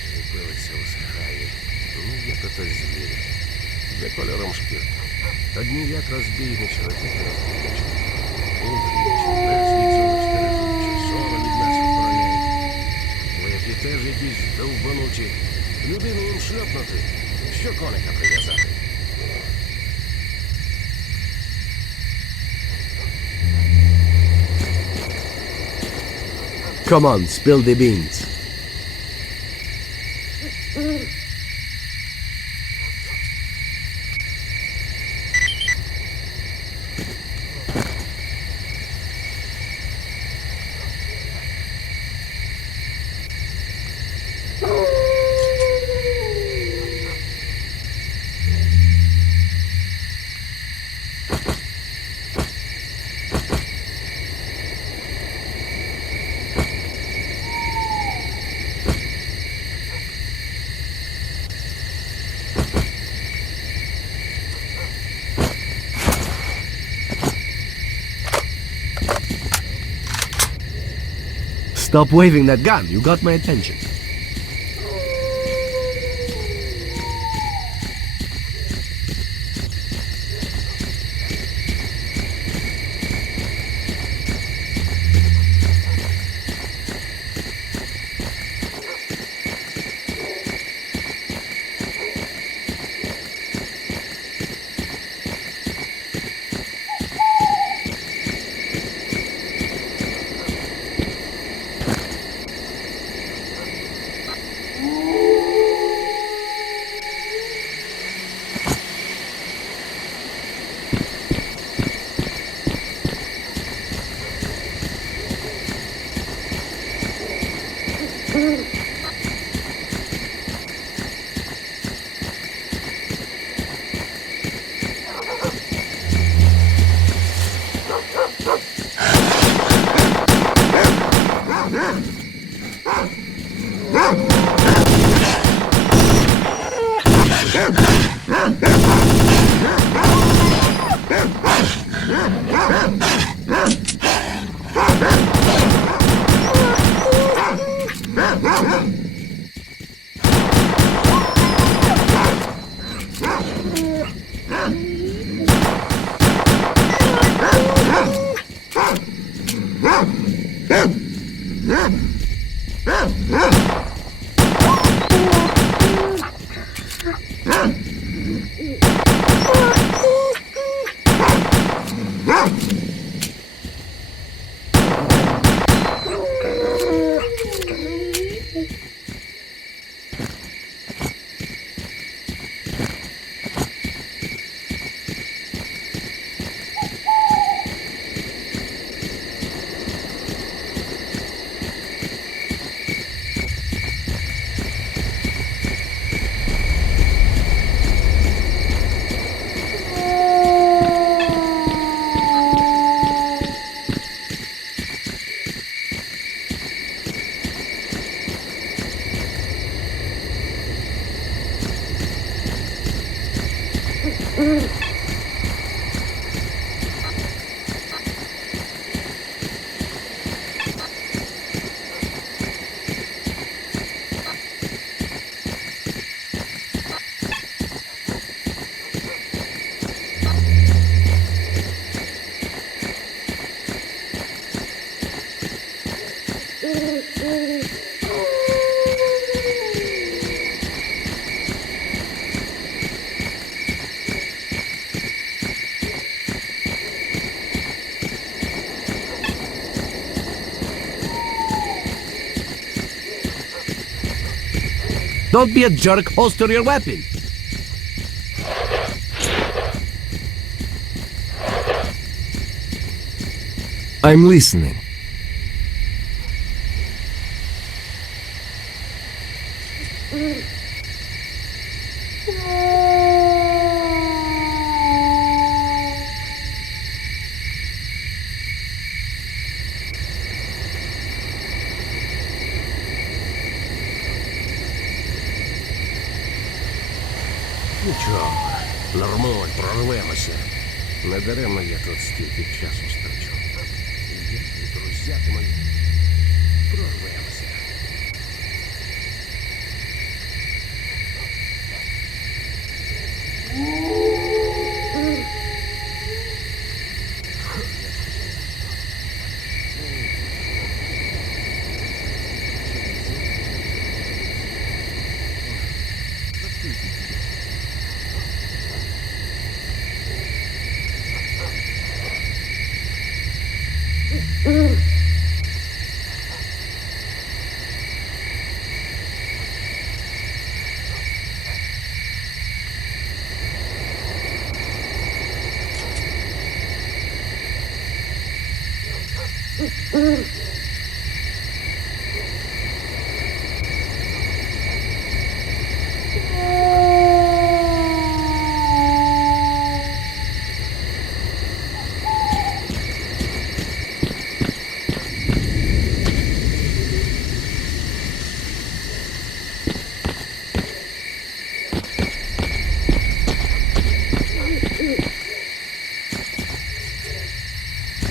Зліпилися у зграї. Ну, як ото звірі. За кольором шкір. Одні як розбійничі, а ті розбійничі. Мудрічі, безвічно стережучі, ссора від наших королей. Вояки теж якісь довбанучі. Людину їм шльопнути. Що коника прив'язати? Come on, spill the beans. Stop waving that gun. You got my attention. Don't be a jerk, holster your weapon. I'm listening. Нічого, нормально, прорвемося. Недаремно я тут стільки часу строчу. Я і друзяки мої. Прорвемося.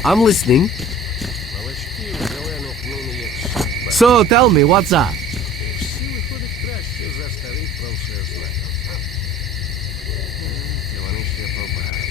I'm listening. So, tell me, what's up? Всі виходить краще за старих про все знають. І вони ще побачать.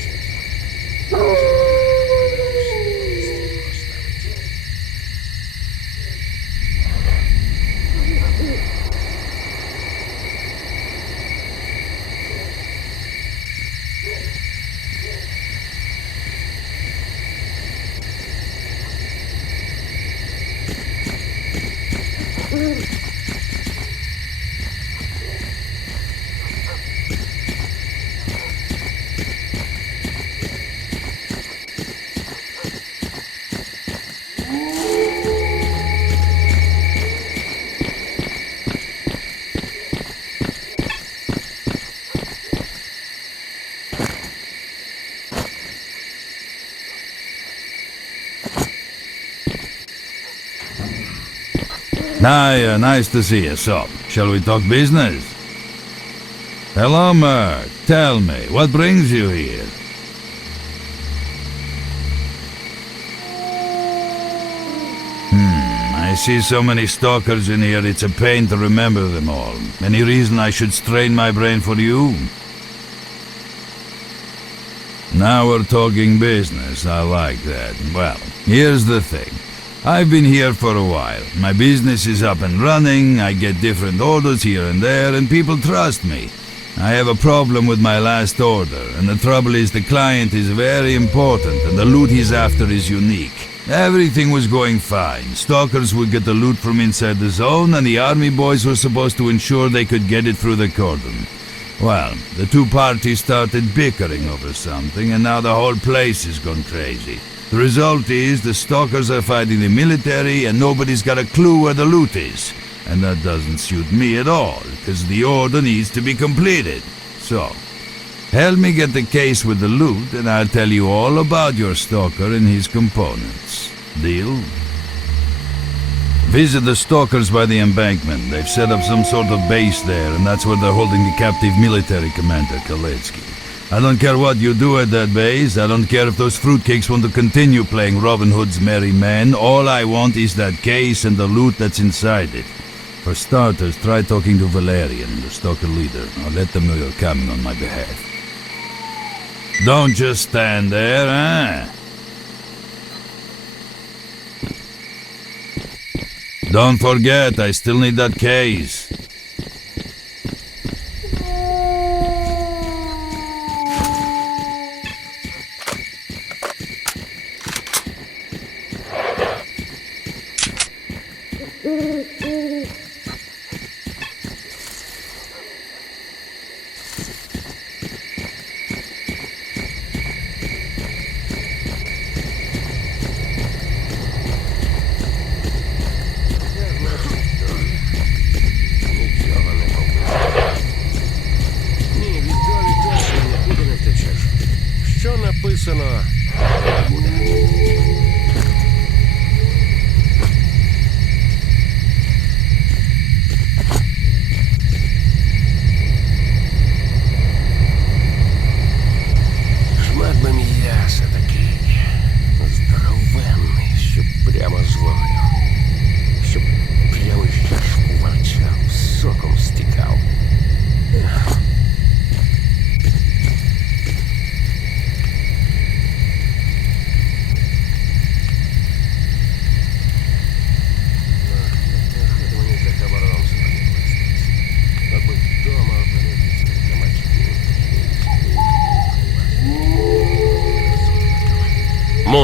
Hiya, nice to see you, so, shall we talk business? Hello, Merc. Tell me, what brings you here? I see so many stalkers in here, it's a pain to remember them all. Any reason I should strain my brain for you? Now we're talking business, I like that. Well, here's the thing. I've been here for a while. My business is up and running, I get different orders here and there, and people trust me. I have a problem with my last order, and the trouble is the client is very important, and the loot he's after is unique. Everything was going fine. Stalkers would get the loot from inside the zone, and the army boys were supposed to ensure they could get it through the cordon. Well, the two parties started bickering over something, and now the whole place has gone crazy. The result is the stalkers are fighting the military and nobody's got a clue where the loot is. And that doesn't suit me at all, because the order needs to be completed. So, help me get the case with the loot and I'll tell you all about your stalker and his components. Deal? Visit the stalkers by the embankment. They've set up some sort of base there, and that's where they're holding the captive military commander, S.T.A.L.K.E.R. I don't care what you do at that base. I don't care if those fruitcakes want to continue playing Robin Hood's merry men. All I want is that case and the loot that's inside it. For starters, try talking to Valerian, the stalker leader. I'll let them know you're coming on my behalf. Don't just stand there, eh? Don't forget, I still need that case.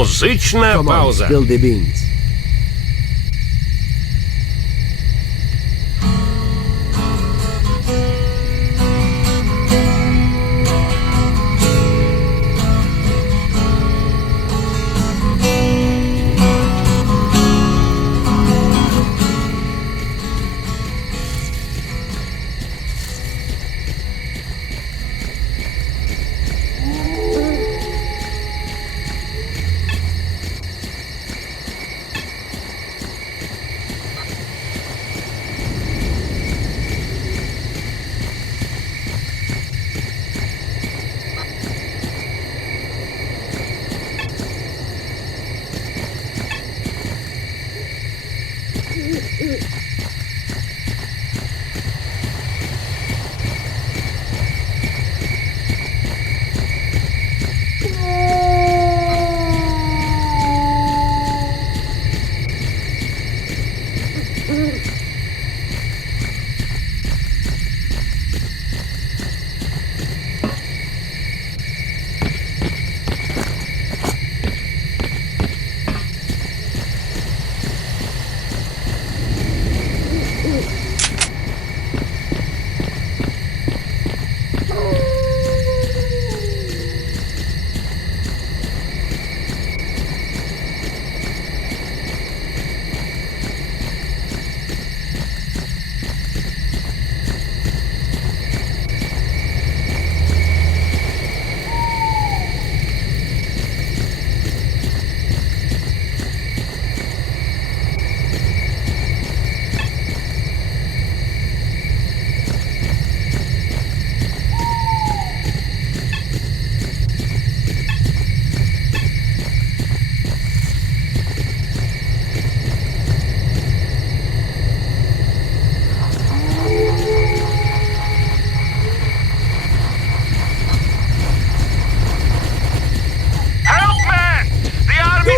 Музична Come on, пауза. spill the beans.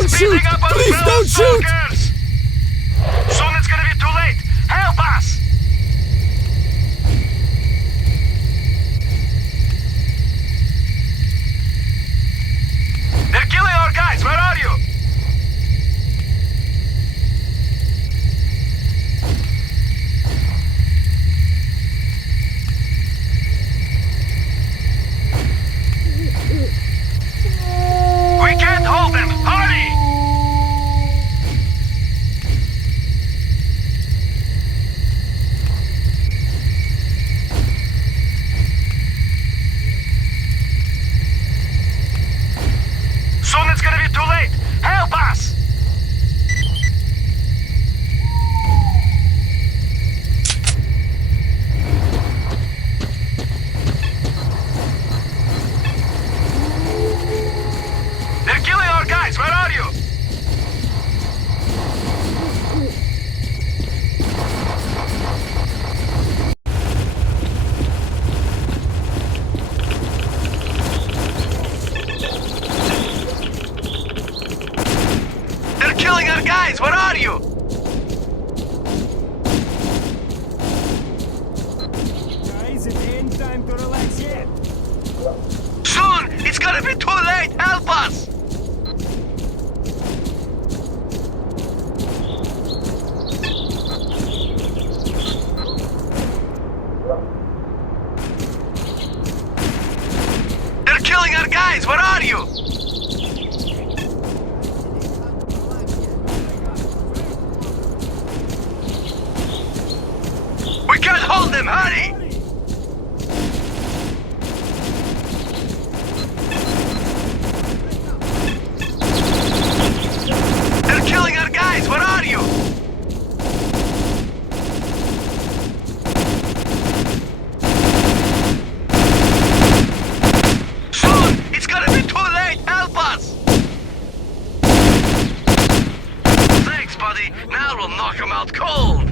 Shoot! Please don't shoot! Soon it's gonna be too late! Help us! They're killing our guys! Where are you? We can't hold them! Hurry! Soon it's gonna be too late! Help us! They're killing our guys! Where are you? They're killing our guys! Where are you? Guys, it ain't time to relax yet. Soon! It's gonna be too late! Help us! They're killing our guys! Where are you? We can't hold them! Hurry! They're killing our guys! Where are you? Soon! It's gonna be too late! Help us! Thanks, buddy. Now we'll knock them out cold!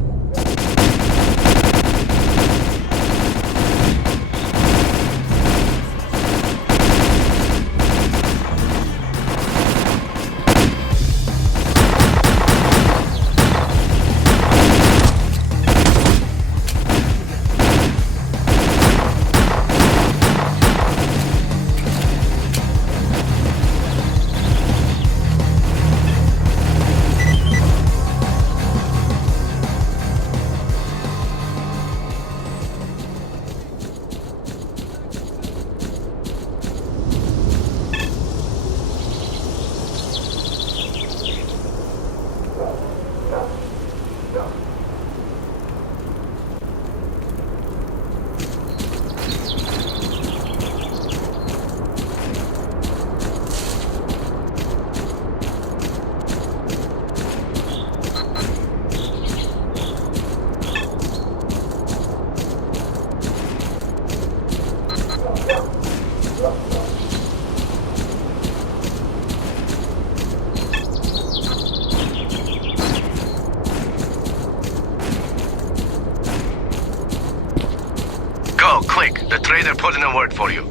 The trader put in a word for you.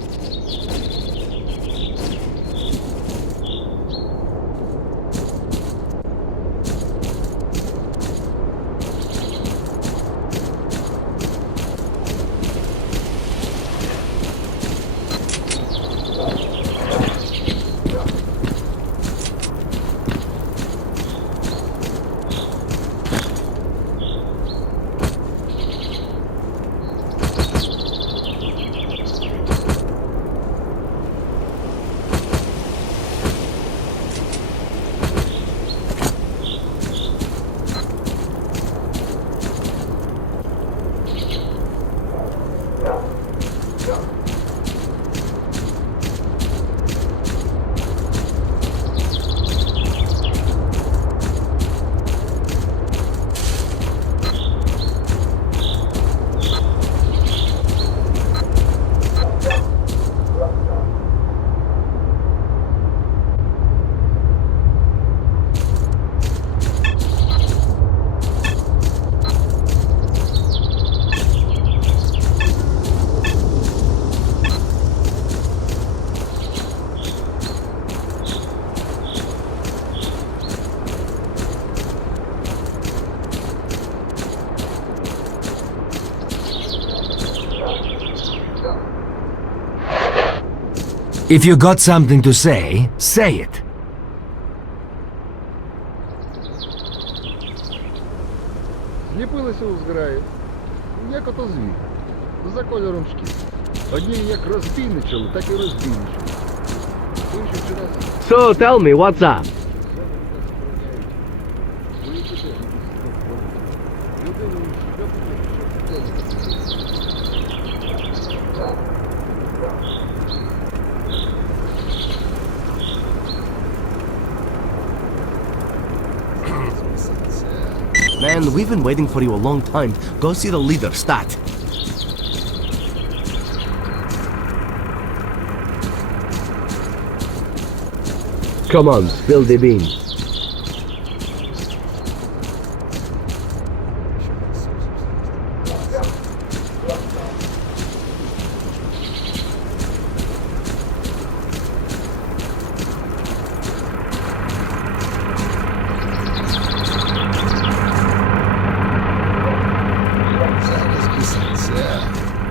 If you got something to say, say it. Зліпилися у зграї, як ото звір, за кольором шкір. Одні як розбійничали, так і розбійничали. So tell me, what's up? Man, we've been waiting for you a long time. Go see the leader, Stat. Come on, spill the beans.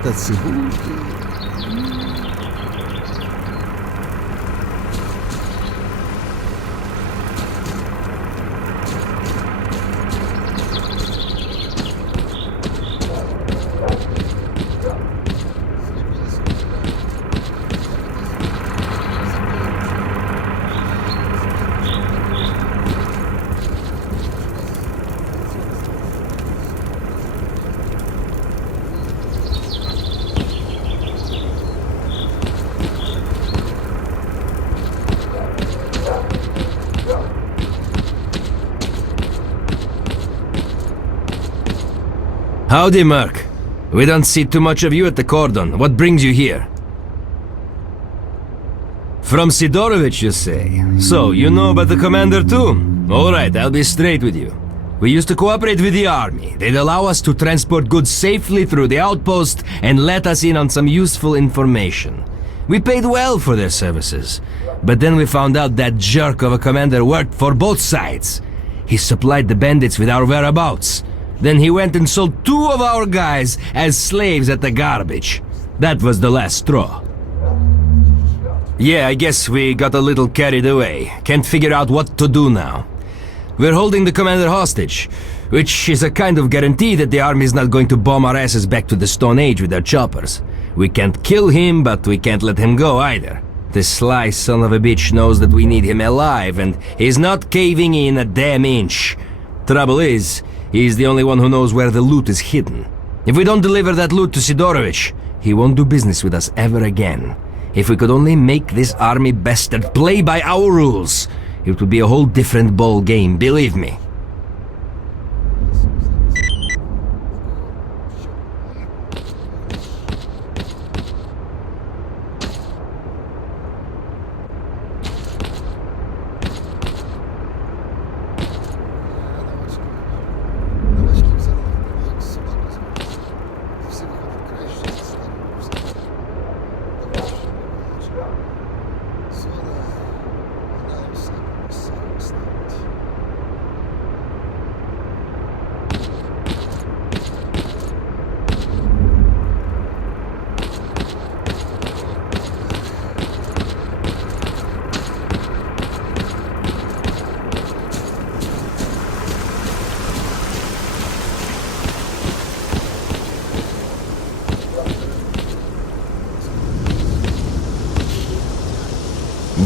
Та цибульки. Howdy, Merc. We don't see too much of you at the cordon. What brings you here? From Sidorovich, you say? So, you know about the commander too? Alright, I'll be straight with you. We used to cooperate with the army. They'd allow us to transport goods safely through the outpost and let us in on some useful information. We paid well for their services. But then we found out that jerk of a commander worked for both sides. He supplied the bandits with our whereabouts. Then he went and sold 2 of our guys as slaves at the garbage. That was the last straw. Yeah, I guess we got a little carried away. Can't figure out what to do now. We're holding the commander hostage, which is a kind of guarantee that the army's not going to bomb our asses back to the Stone Age with their choppers. We can't kill him, but we can't let him go either. The sly son of a bitch knows that we need him alive, and he's not caving in a damn inch. Trouble is, he's the only one who knows where the loot is hidden. If we don't deliver that loot to Sidorovich, he won't do business with us ever again. If we could only make this army bastard play by our rules, it would be a whole different ball game, believe me.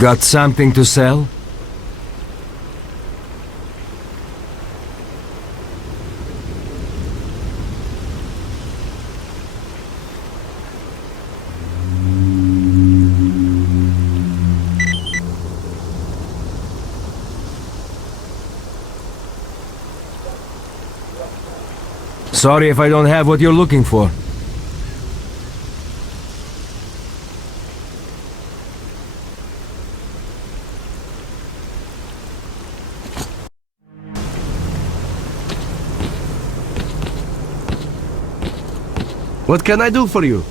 Got something to sell? Sorry if I don't have what you're looking for. What can I do for you?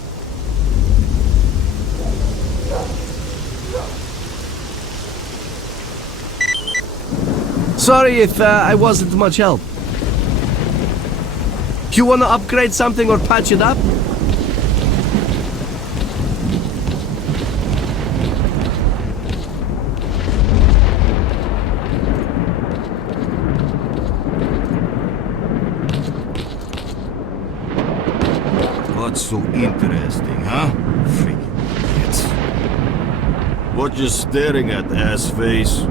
Sorry if I wasn't much help. You wanna upgrade something or patch it up? What's so interesting, huh? Freaking idiots. What you staring at, ass-face?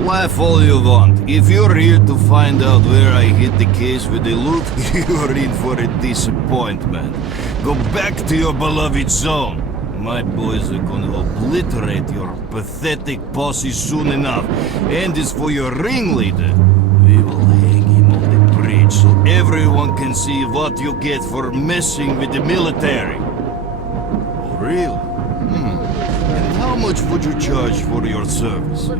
Laugh all you want. If you're here to find out where I hit the case with the loot, you're in for a disappointment. Go back to your beloved zone. My boys are gonna obliterate your pathetic posse soon enough. And as for your ringleader, we will hang him on the bridge so everyone can see what you get for messing with the military. Oh, really? How much would you charge for your services?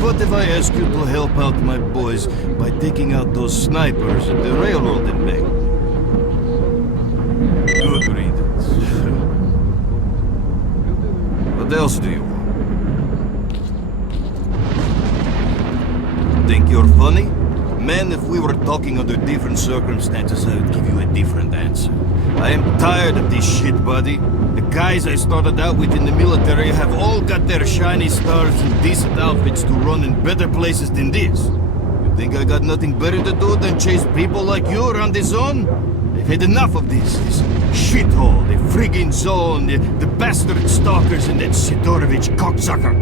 What if I ask you to help out my boys by taking out those snipers at the railroad embankment? Good riddance. What else do you want? Think you're funny? Man, if we were talking under different circumstances, I would give you a different answer. I am tired of this shit, buddy. The guys I started out with in the military have all got their shiny stars and decent outfits to run in better places than this. You think I got nothing better to do than chase people like you around the zone? I've had enough of this shithole, the friggin' zone, the bastard stalkers and that Sidorovich cocksucker.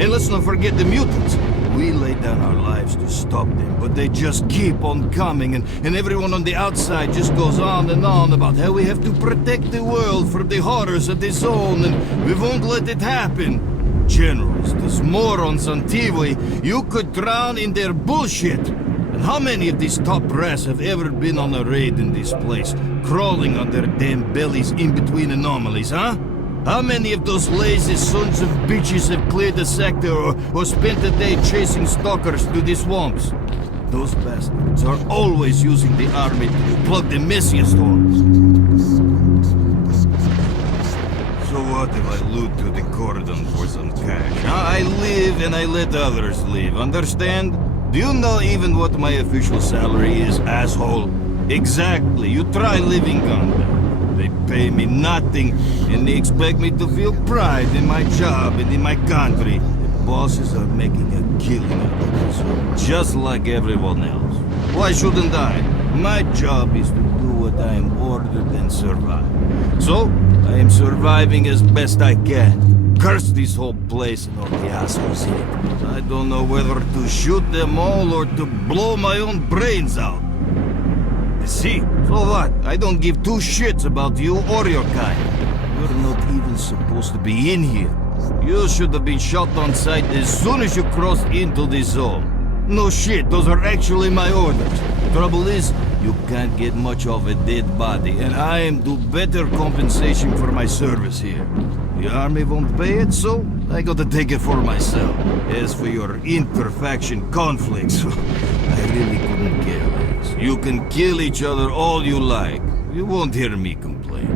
And let's not forget the mutants. We laid down our lives to stop them, but they just keep on coming, and everyone on the outside just goes on and on about how we have to protect the world from the horrors of the zone, and we won't let it happen. Generals, those morons on TV, you could drown in their bullshit. And how many of these top brass have ever been on a raid in this place, crawling on their damn bellies in between anomalies, huh? How many of those lazy sons of bitches have cleared the sector or spent a day chasing stalkers through the swamps? Those bastards are always using the army to plug the messiest holes. So what if I loot to the cordon for some cash? Huh? I live and I let others live, understand? Do you know even what my official salary is, asshole? Exactly, you try living on that. They pay me nothing, and they expect me to feel pride in my job and in my country. The bosses are making a killing out of this, just like everyone else. Why shouldn't I? My job is to do what I am ordered and survive. So, I am surviving as best I can. Curse this whole place and all the assholes in it. I don't know whether to shoot them all or to blow my own brains out. See, so what? I don't give two shits about you or your kind. You're not even supposed to be in here. You should have been shot on sight as soon as you crossed into the zone. No shit, those are actually my orders. Trouble is, you can't get much of a dead body, and I am due better compensation for my service here. The army won't pay it, so I gotta take it for myself. As for your inter-faction conflicts, I really couldn't care less. You can kill each other all you like. You won't hear me complain.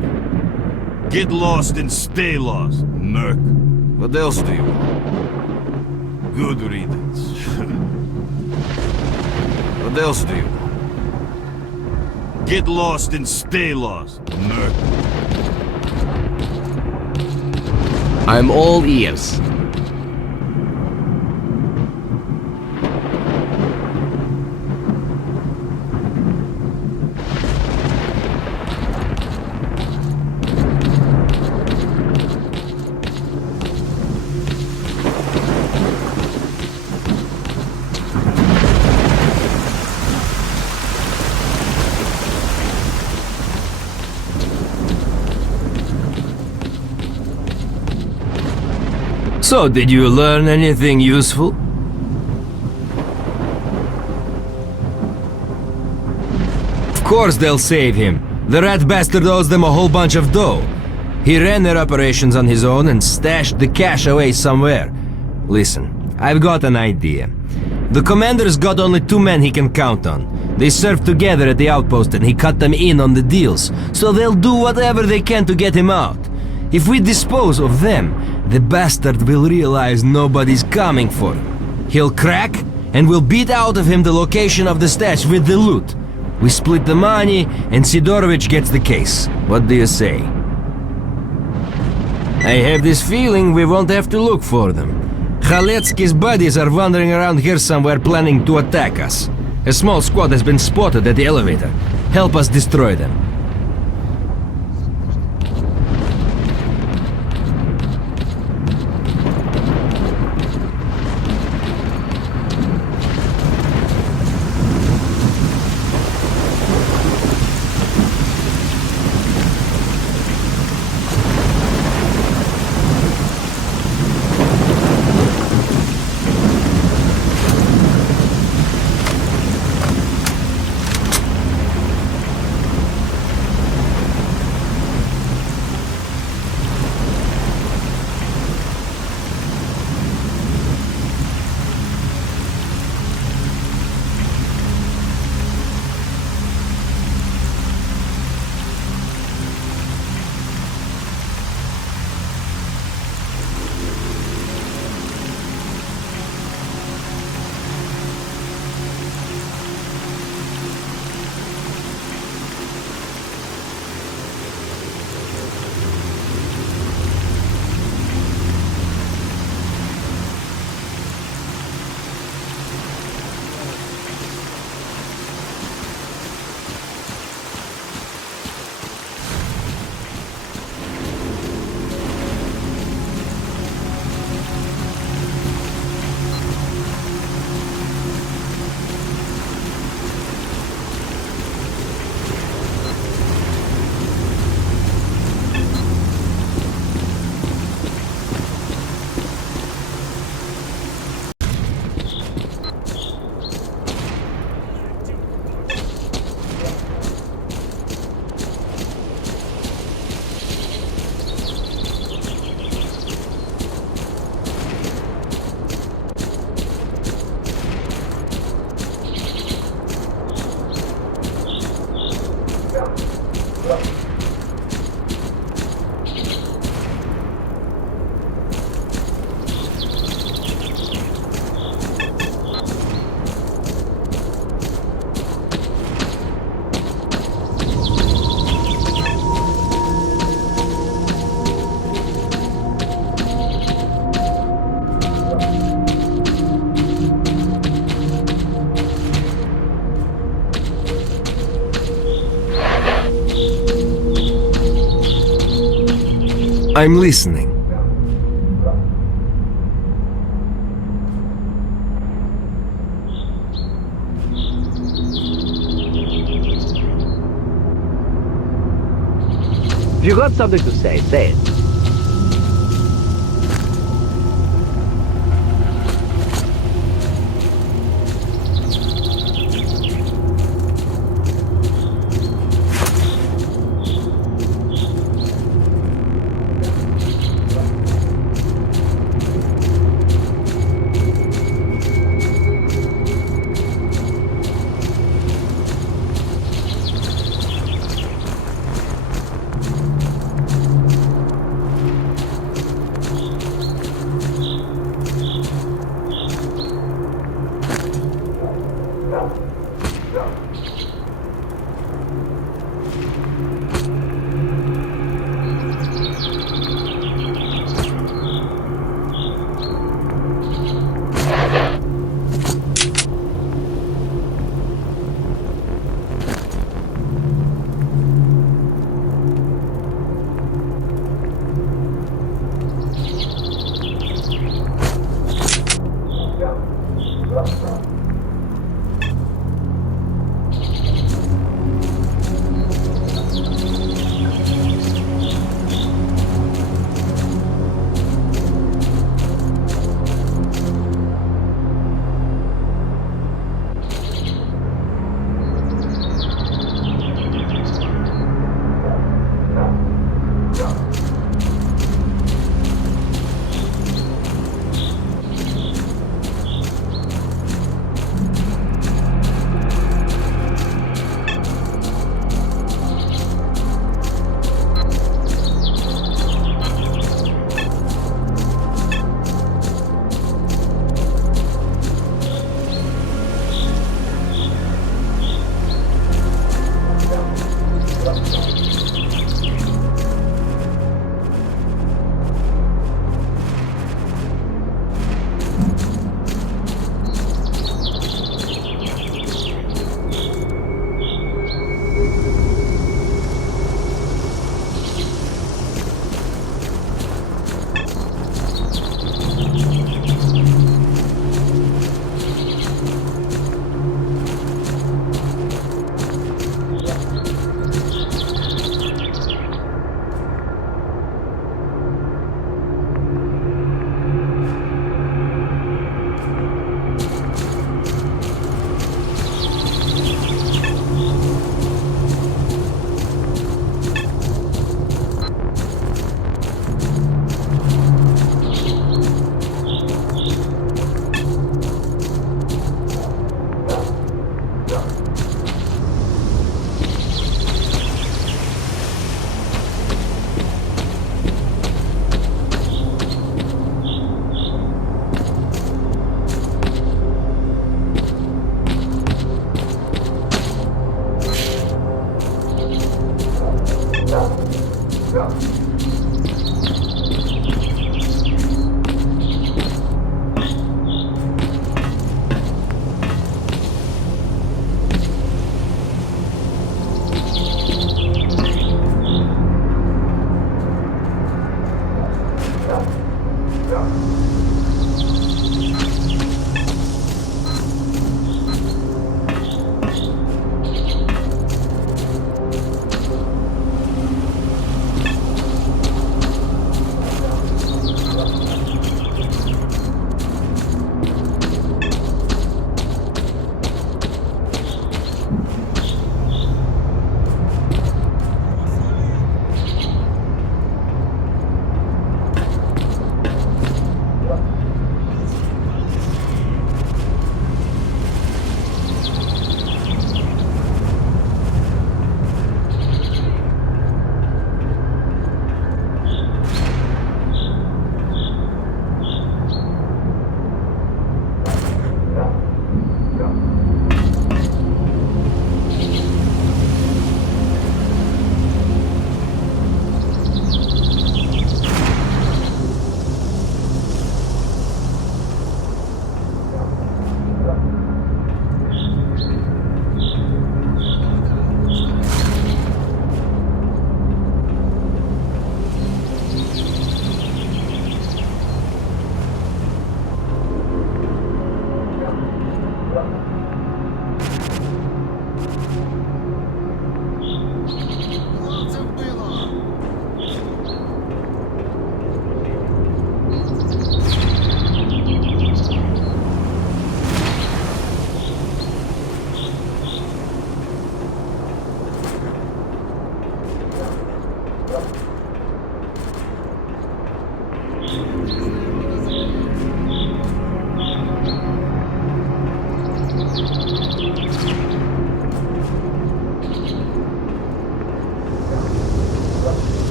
Get lost and stay lost, merc. What else do you want? Good riddance. What else do you want? Get lost and stay lost, merc. I'm all ears. So, did you learn anything useful? Of course they'll save him. The rat bastard owes them a whole bunch of dough. He ran their operations on his own and stashed the cash away somewhere. Listen, I've got an idea. The commander's got only 2 men he can count on. They served together at the outpost and he cut them in on the deals, so they'll do whatever they can to get him out. If we dispose of them, the bastard will realize nobody's coming for him. He'll crack, and we'll beat out of him the location of the stash with the loot. We split the money, and Sidorovich gets the case. What do you say? I have this feeling we won't have to look for them. Khaletsky's buddies are wandering around here somewhere planning to attack us. A small squad has been spotted at the elevator. Help us destroy them. I'm listening. If you got something to say, say it.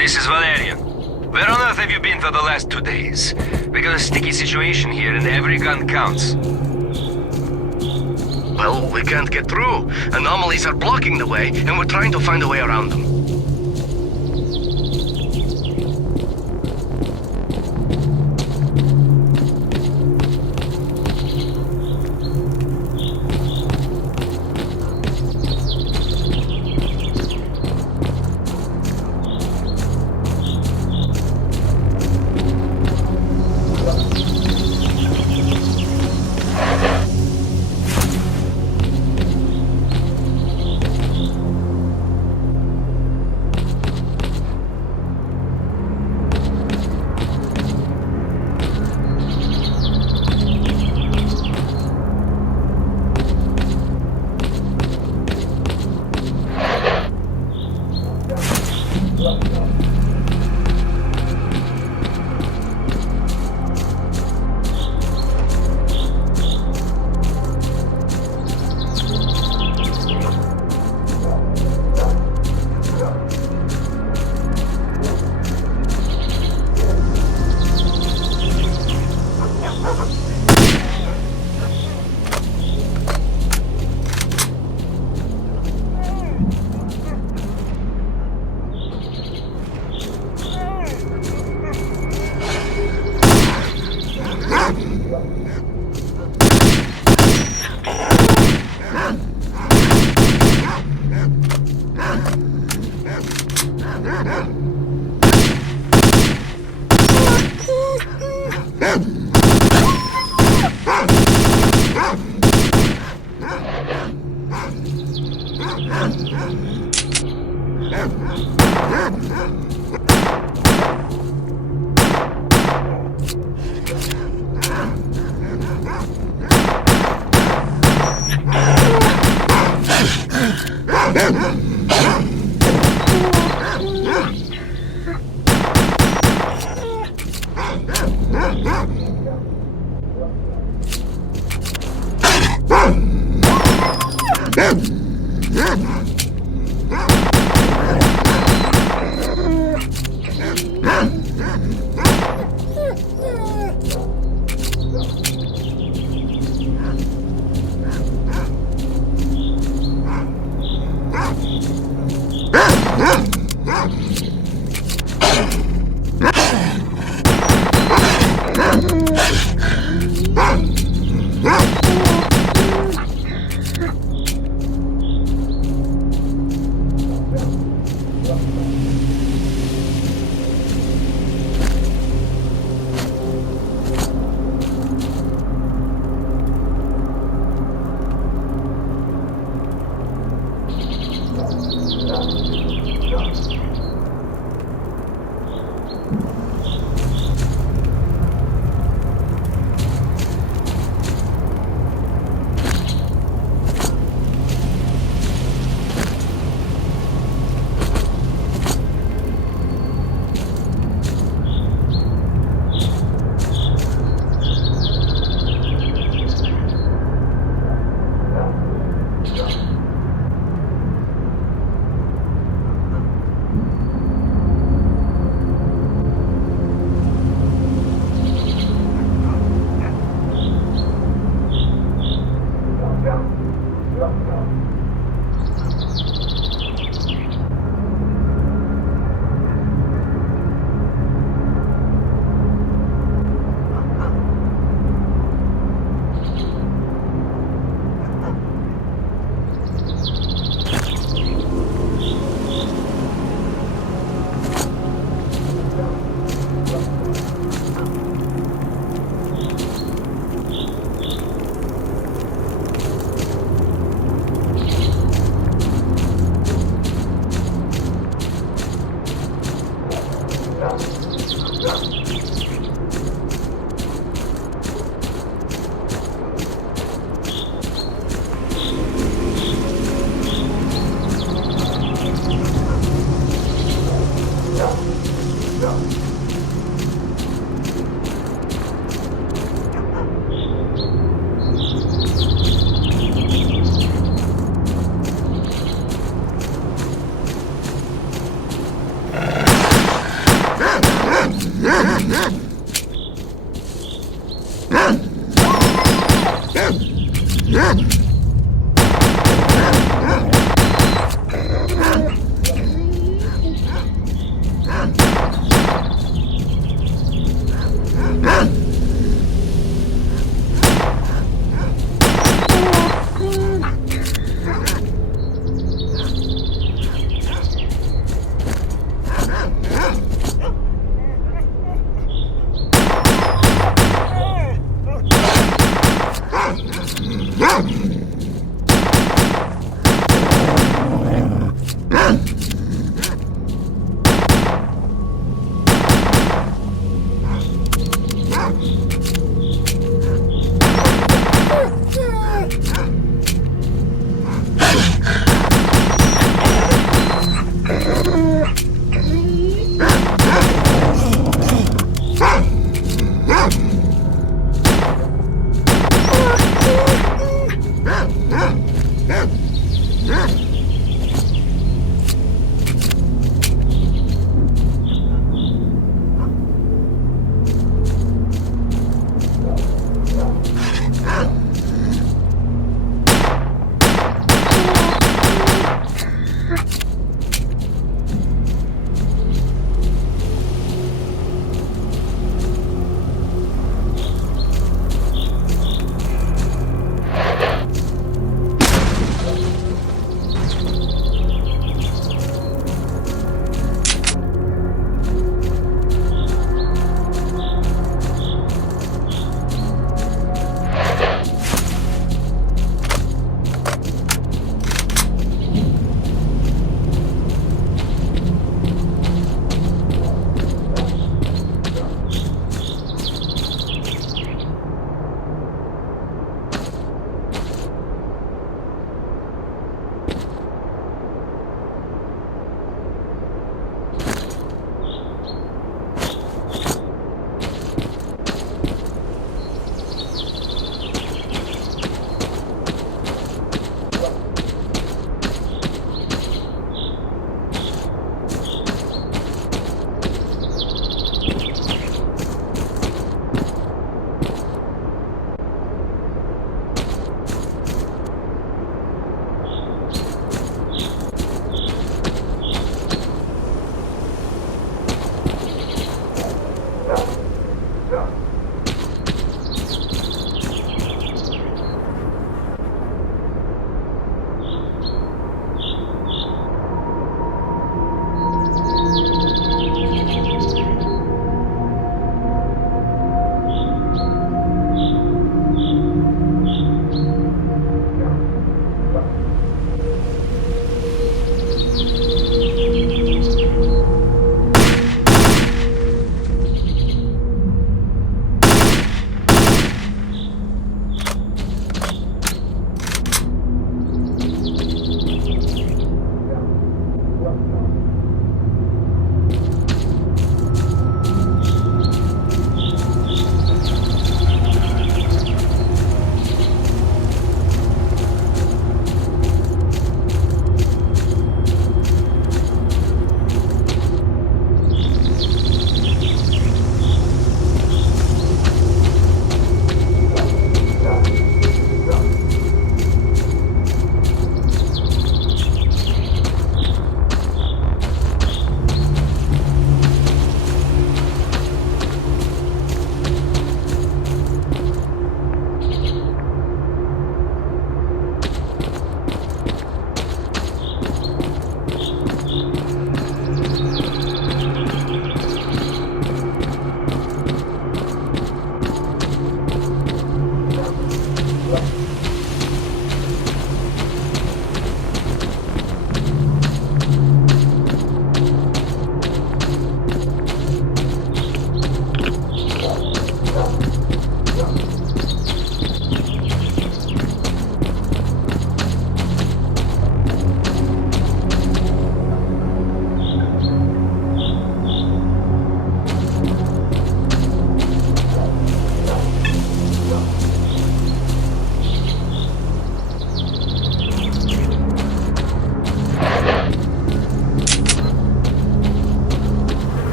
This is Valerian. Where on earth have you been for the last 2 days? We got a sticky situation here and every gun counts. Well, we can't get through. Anomalies are blocking the way, and we're trying to find a way around them.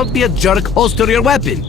Don't be a jerk, holster your weapon.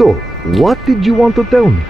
So, what did you want to tell me?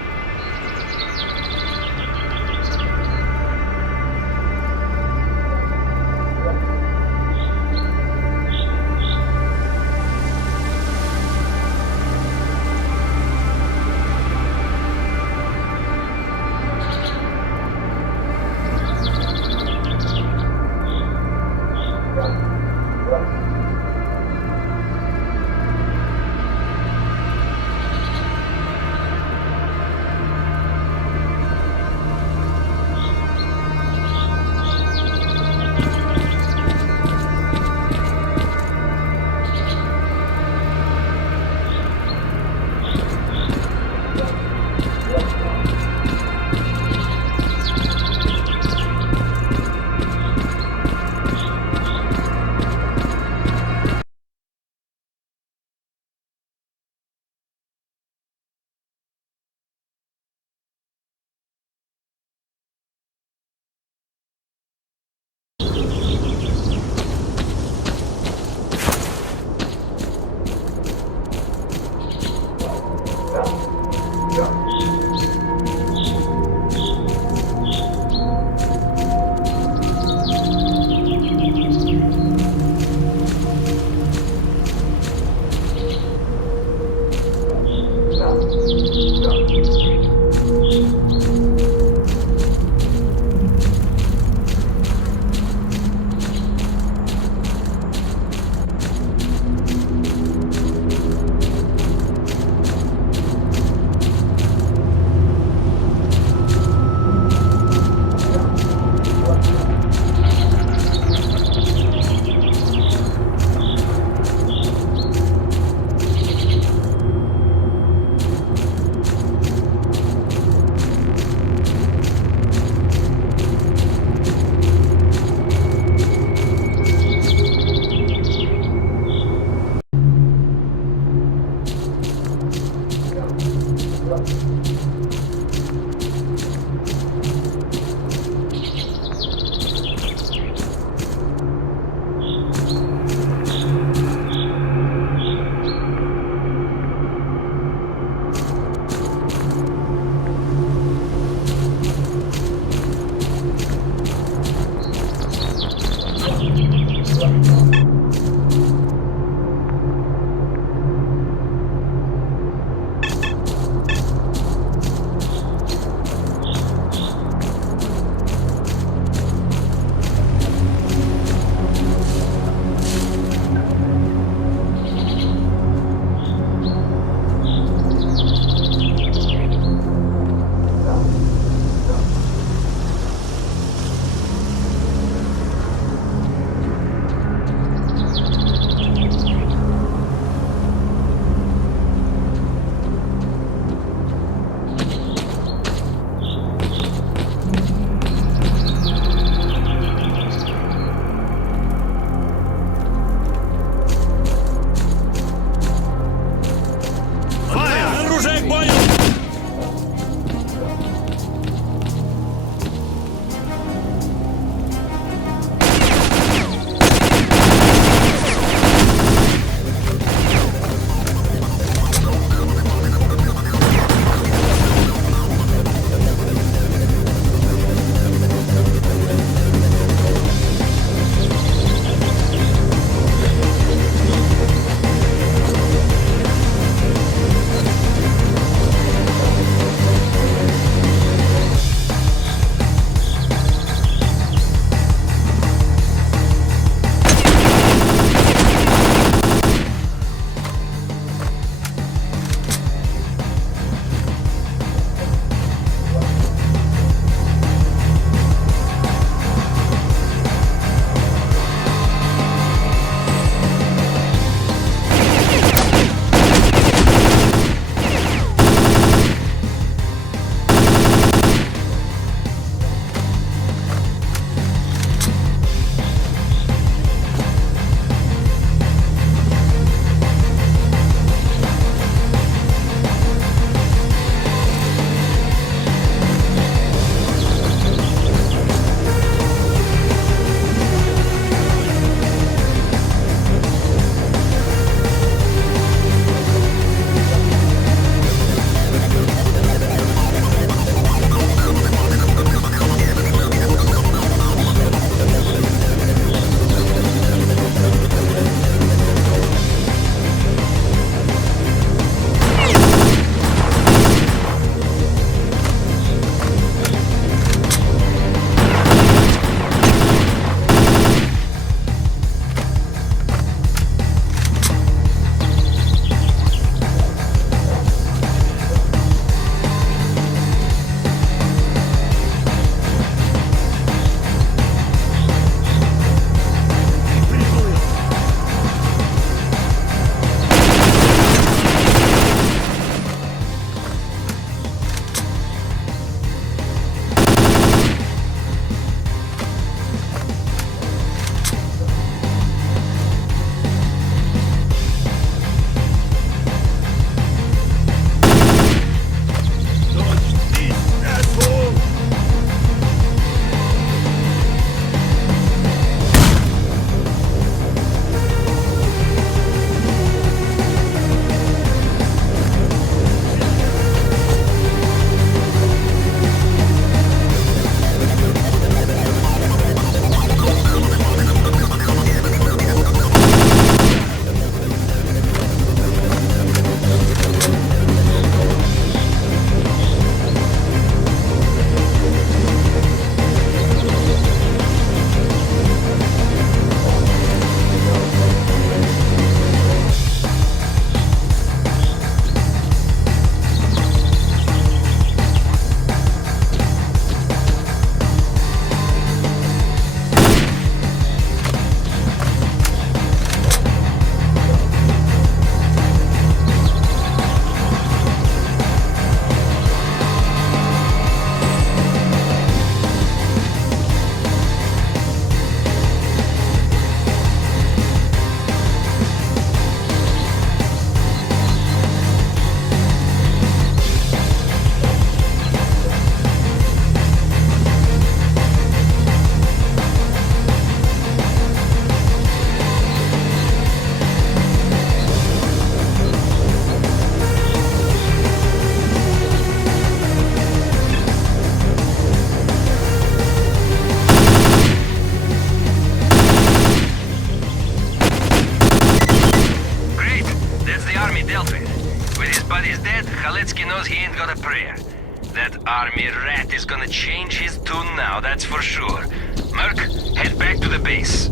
Army rat is gonna change his tune now, that's for sure. Merc, head back to the base.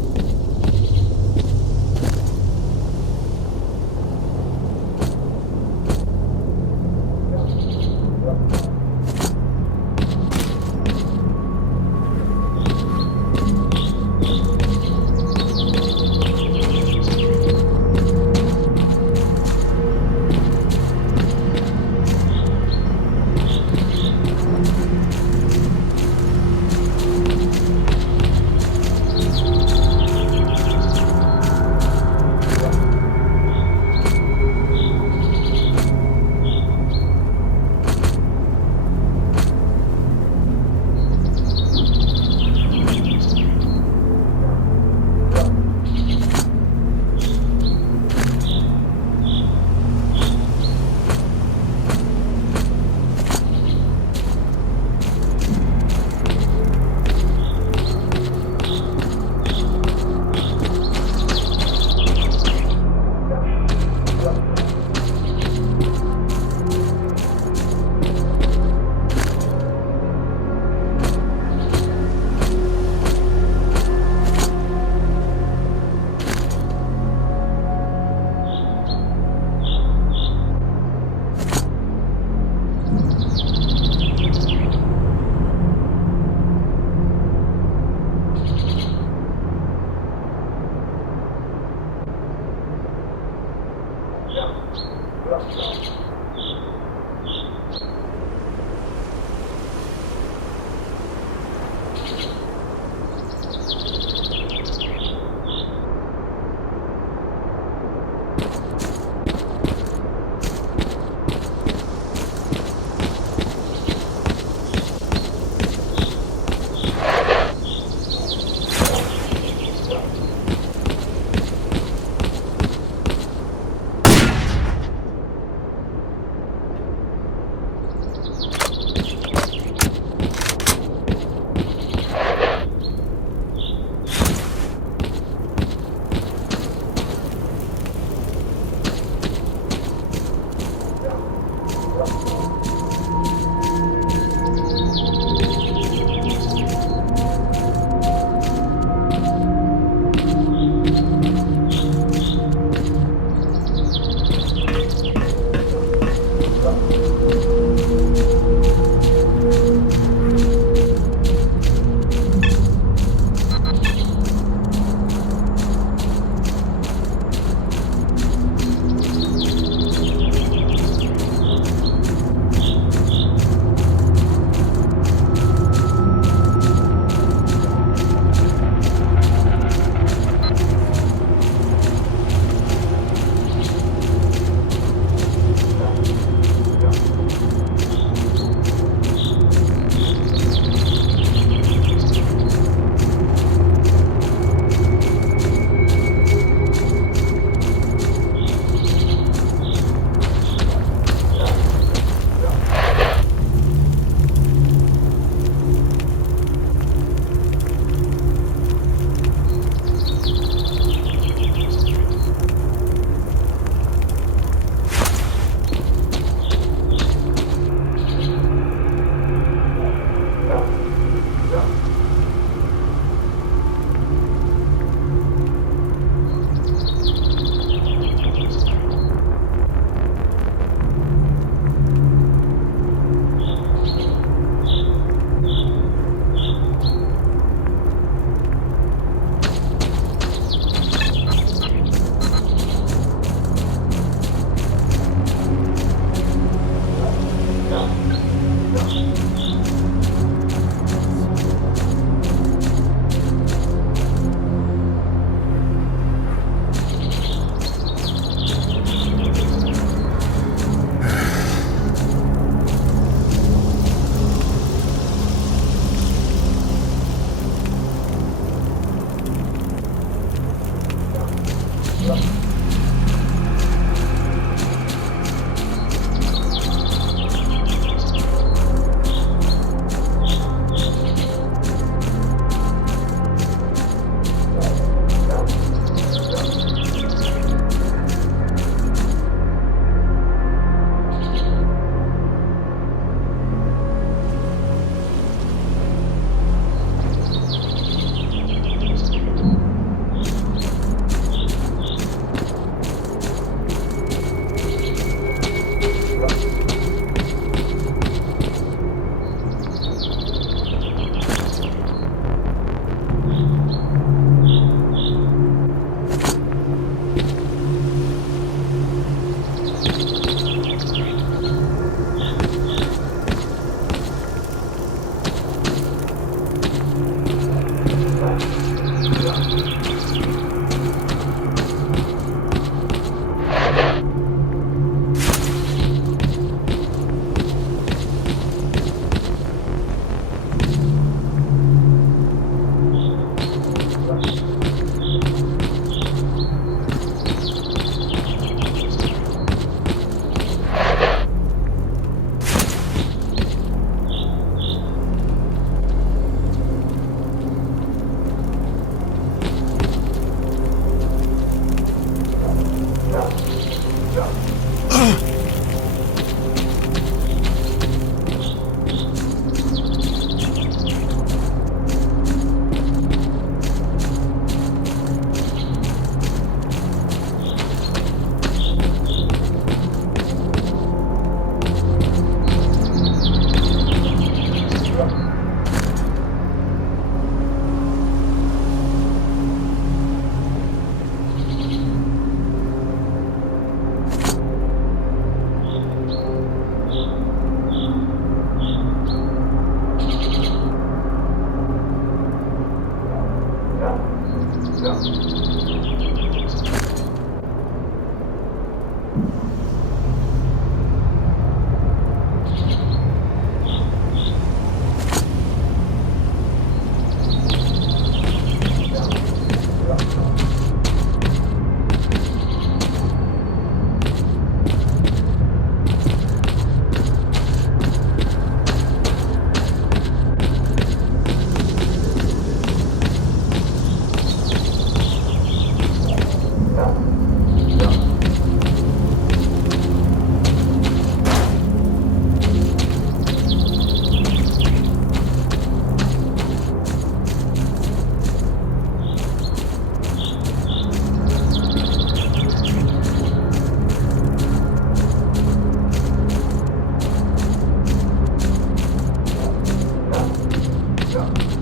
shot.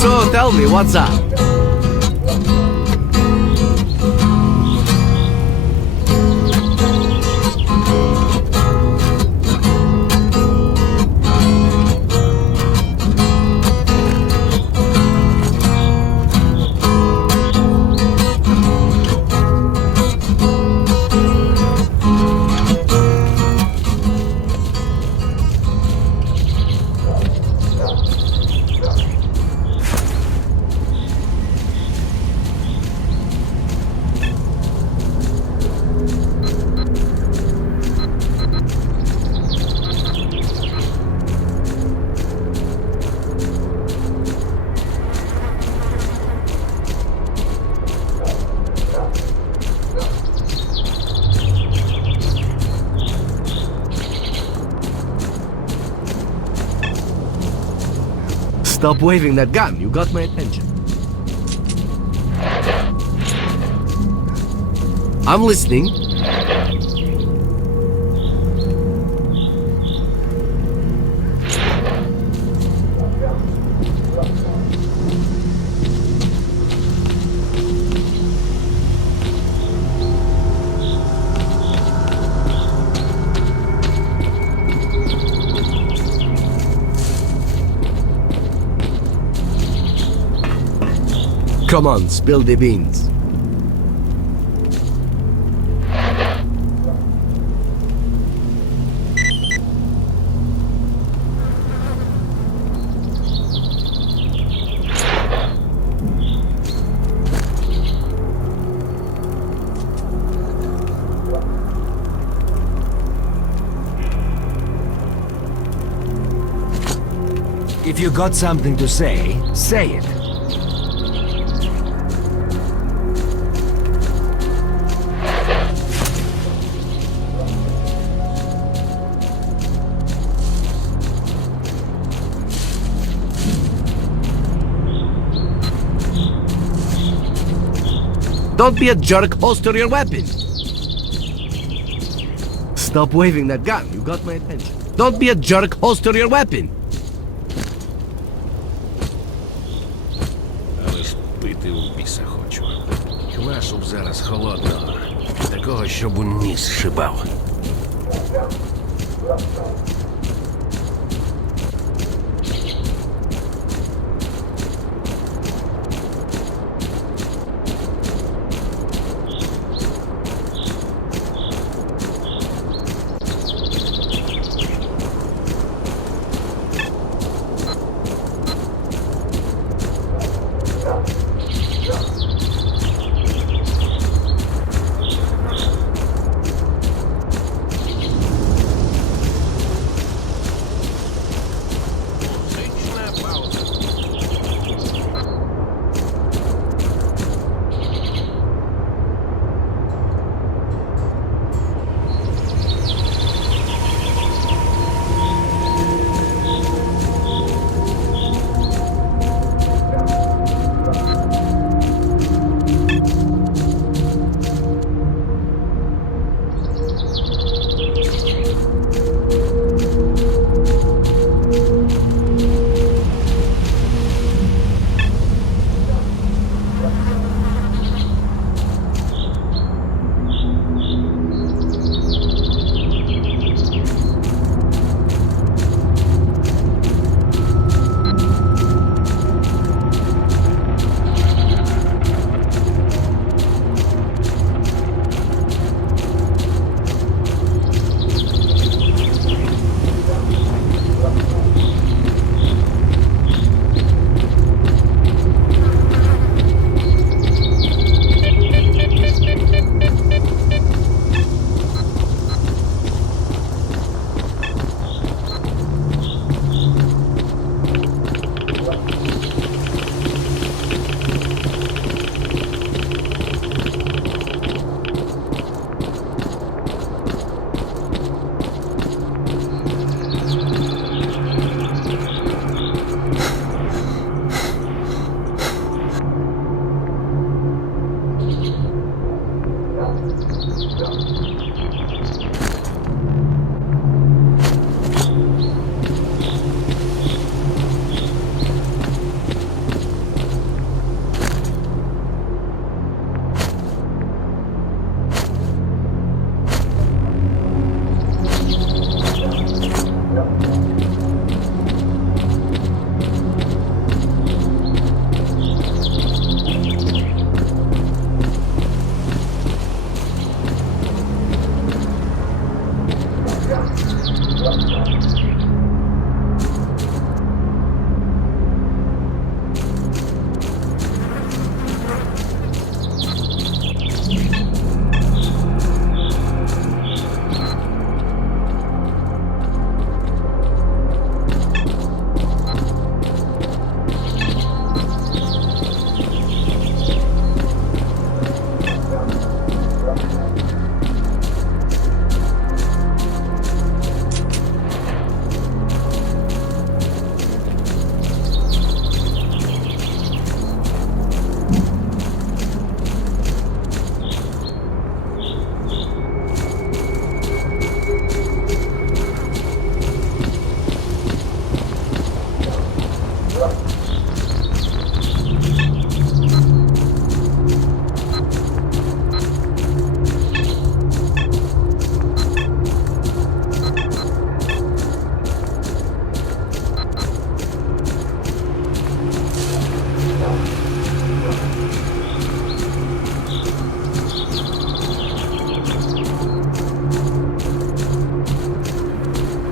So tell me, what's up? Stop waving that gun, you got my attention. I'm listening. Come on, spill the beans. If you got something to say, say it. Don't be a jerk, holster your weapon. Stop waving that gun, you got my attention. Don't be a jerk, holster your weapon. Але ж пити у біса хочу. Нема, щоб зараз холодного. Такого, щоб у ніс шибав.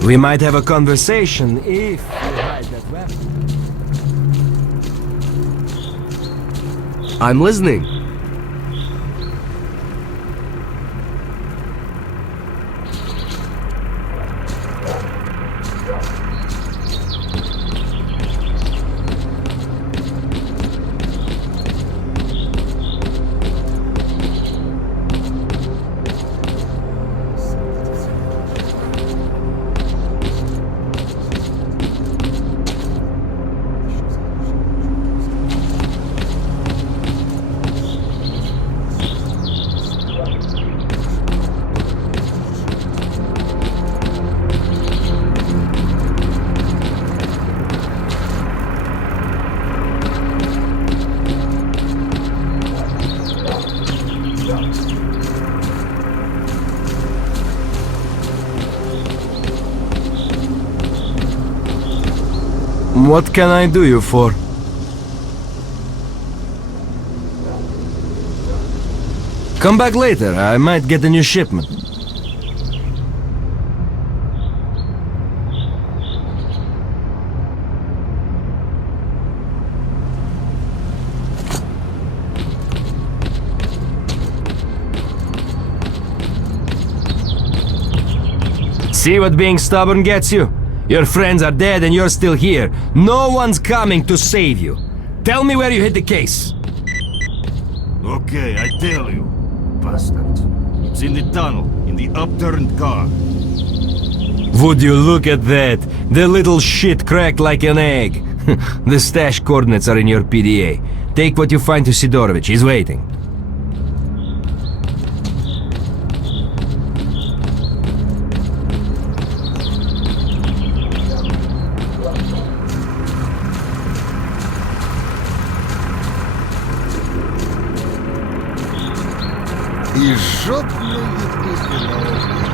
We might have a conversation if you hide that weapon. I'm listening. What can I do you for? Come back later, I might get a new shipment. See what being stubborn gets you? Your friends are dead and you're still here. No one's coming to save you. Tell me where you hid the case. Okay, I tell you. Bastards. It's in the tunnel, in the upturned car. Would you look at that? The little shit cracked like an egg. The stash coordinates are in your PDA. Take what you find to Sidorovich. He's waiting. І жодної відпустки на озброєння.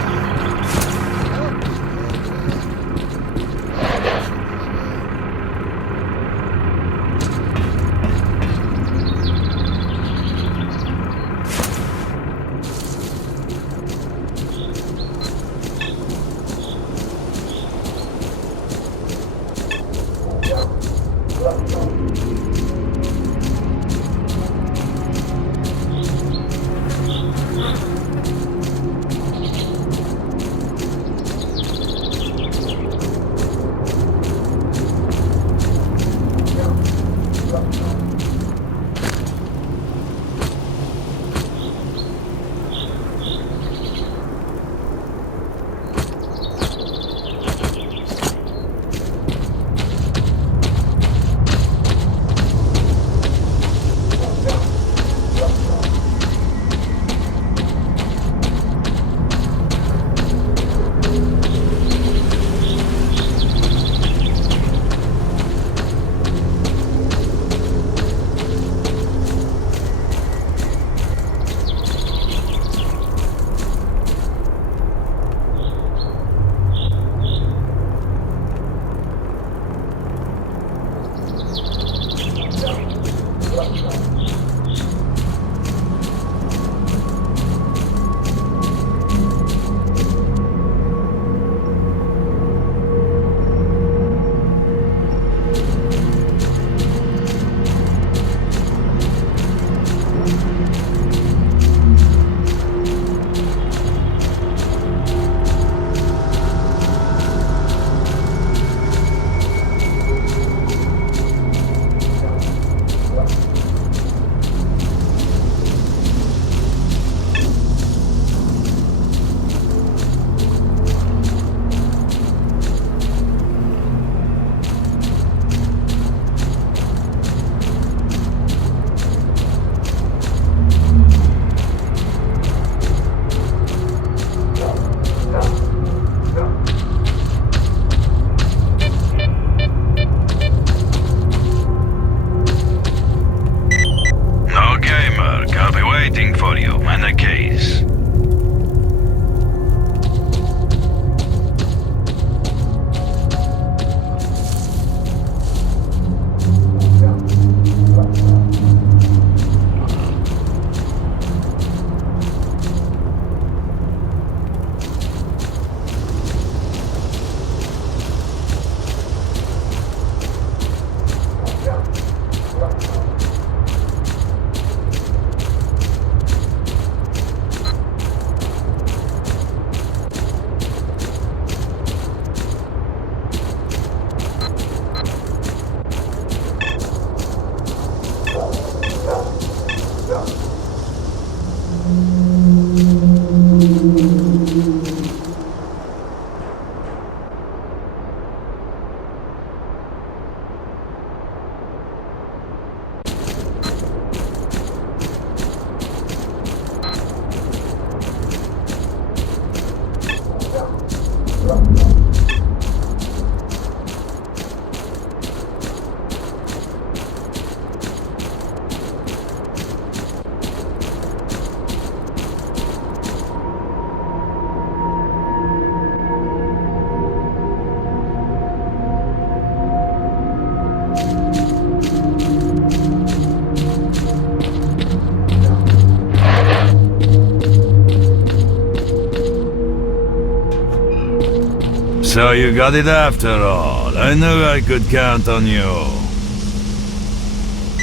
So you got it after all. I knew I could count on you.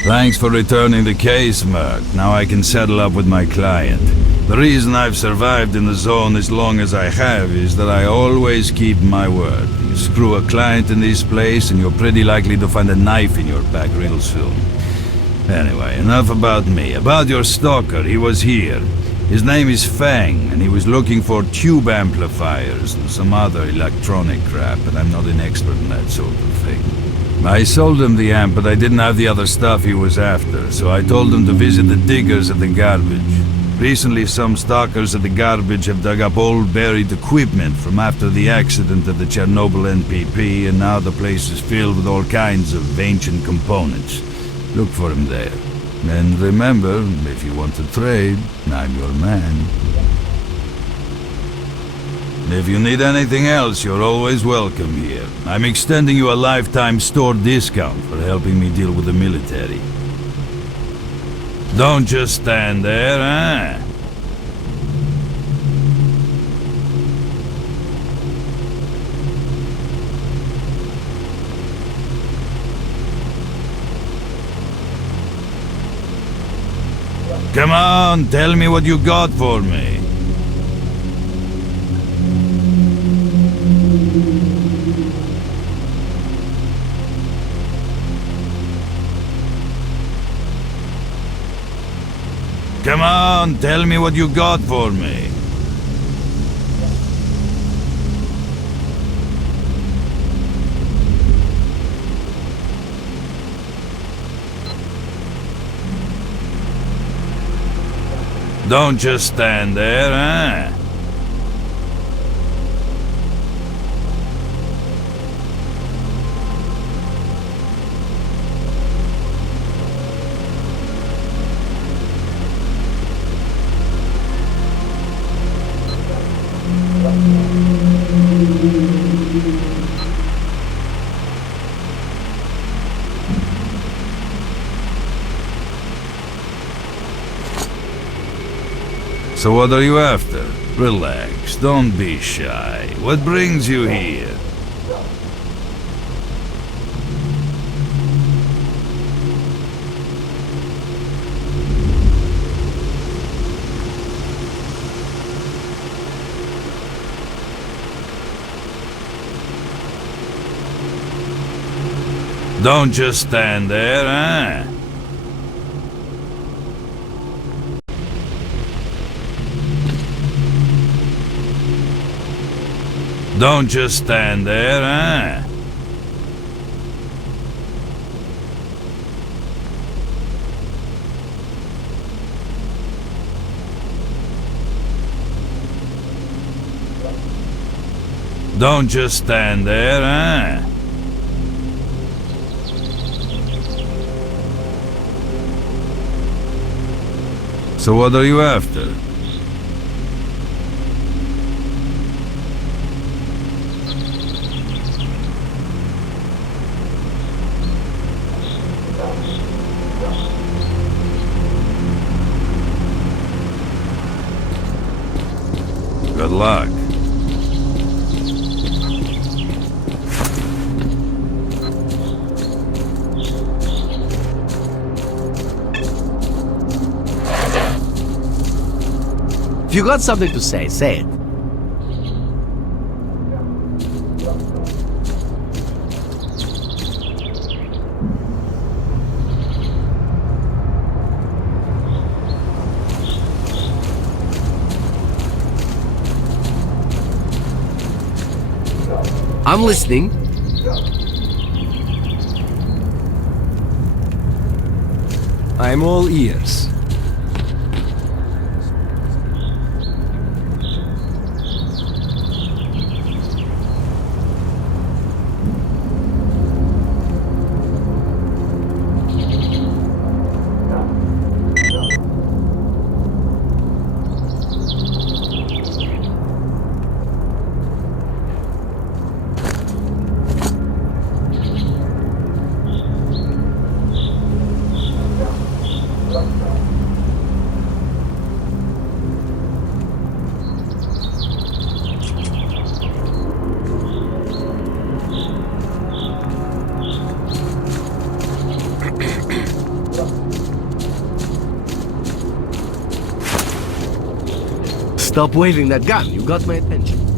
Thanks for returning the case, Merc. Now I can settle up with my client. The reason I've survived in the zone as long as I have is that I always keep my word. You screw a client in this place and you're pretty likely to find a knife in your back real soon. Anyway, enough about me. About your stalker, he was here. His name is Fang, and he was looking for tube amplifiers and some other electronic crap, and I'm not an expert in that sort of thing. I sold him the amp, but I didn't have the other stuff he was after, so I told him to visit the diggers at the garbage. Recently, some stalkers at the garbage have dug up old buried equipment from after the accident at the Chernobyl NPP, and now the place is filled with all kinds of ancient components. Look for him there. And remember, if you want to trade, I'm your man. If you need anything else, you're always welcome here. I'm extending you a lifetime store discount for helping me deal with the military. Don't just stand there, eh? Come on, tell me what you got for me. Come on, tell me what you got for me. Don't just stand there, eh? So what are you after? Relax, don't be shy. What brings you here? Don't just stand there, eh? Don't just stand there, eh? Don't just stand there, eh? So what are you after? Good luck. If you got something to say it. I'm listening. I'm all ears. Stop waving that gun. You got my attention.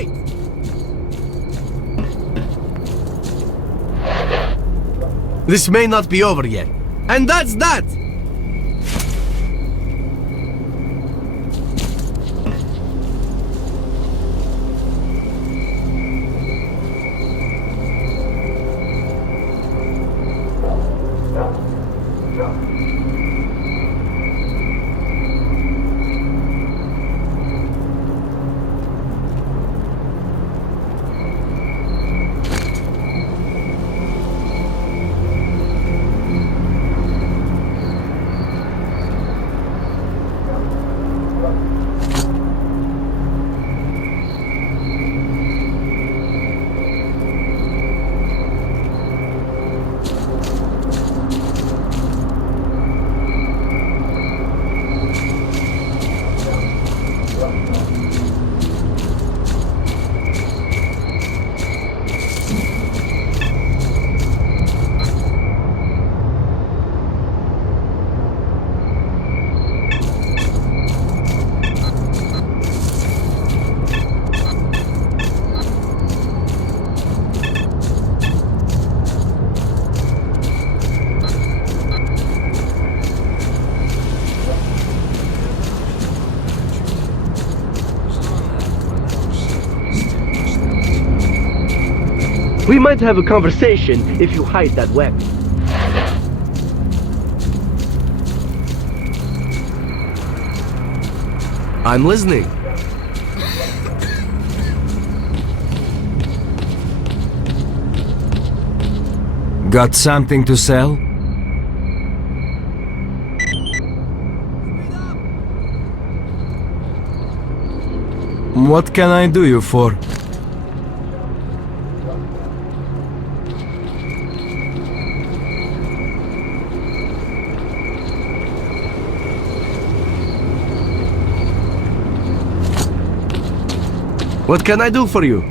Wait! This may not be over yet. And that's that! We might have a conversation if you hide that weapon. I'm listening. Got something to sell? What can I do you for? What can I do for you?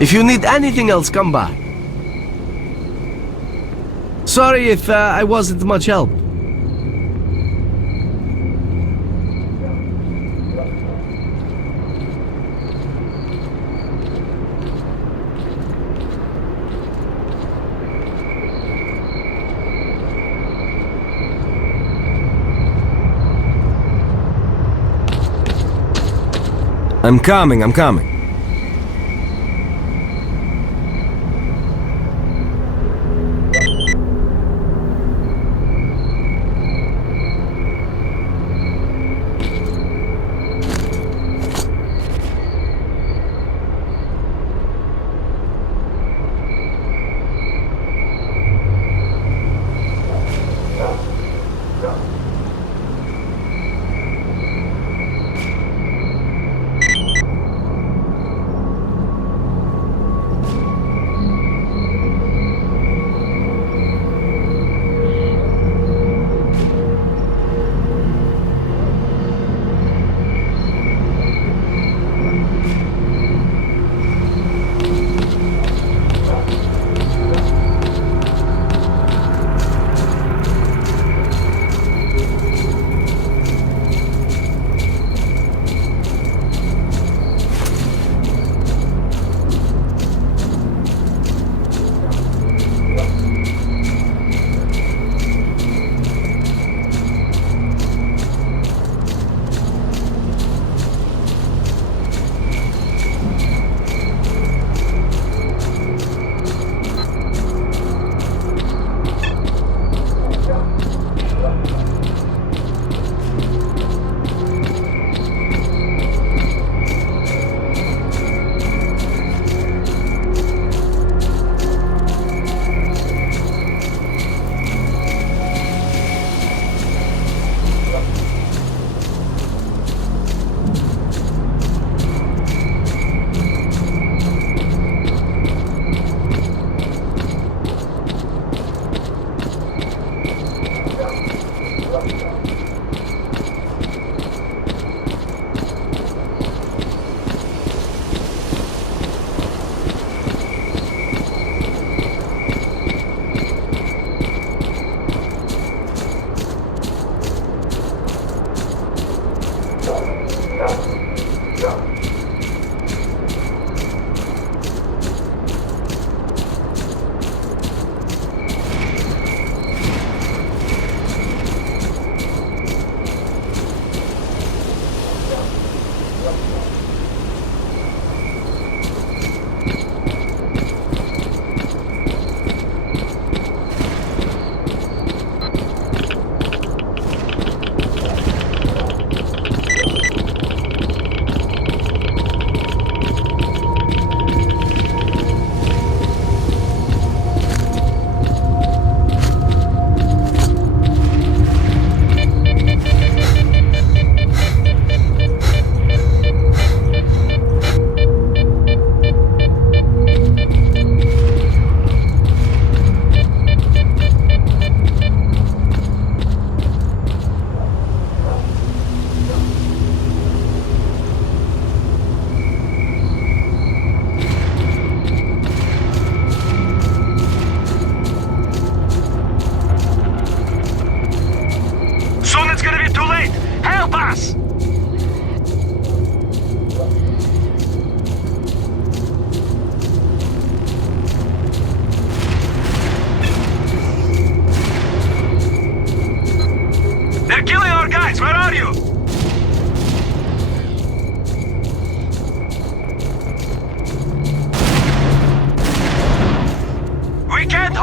If you need anything else, come by. Sorry if I wasn't much help. I'm coming.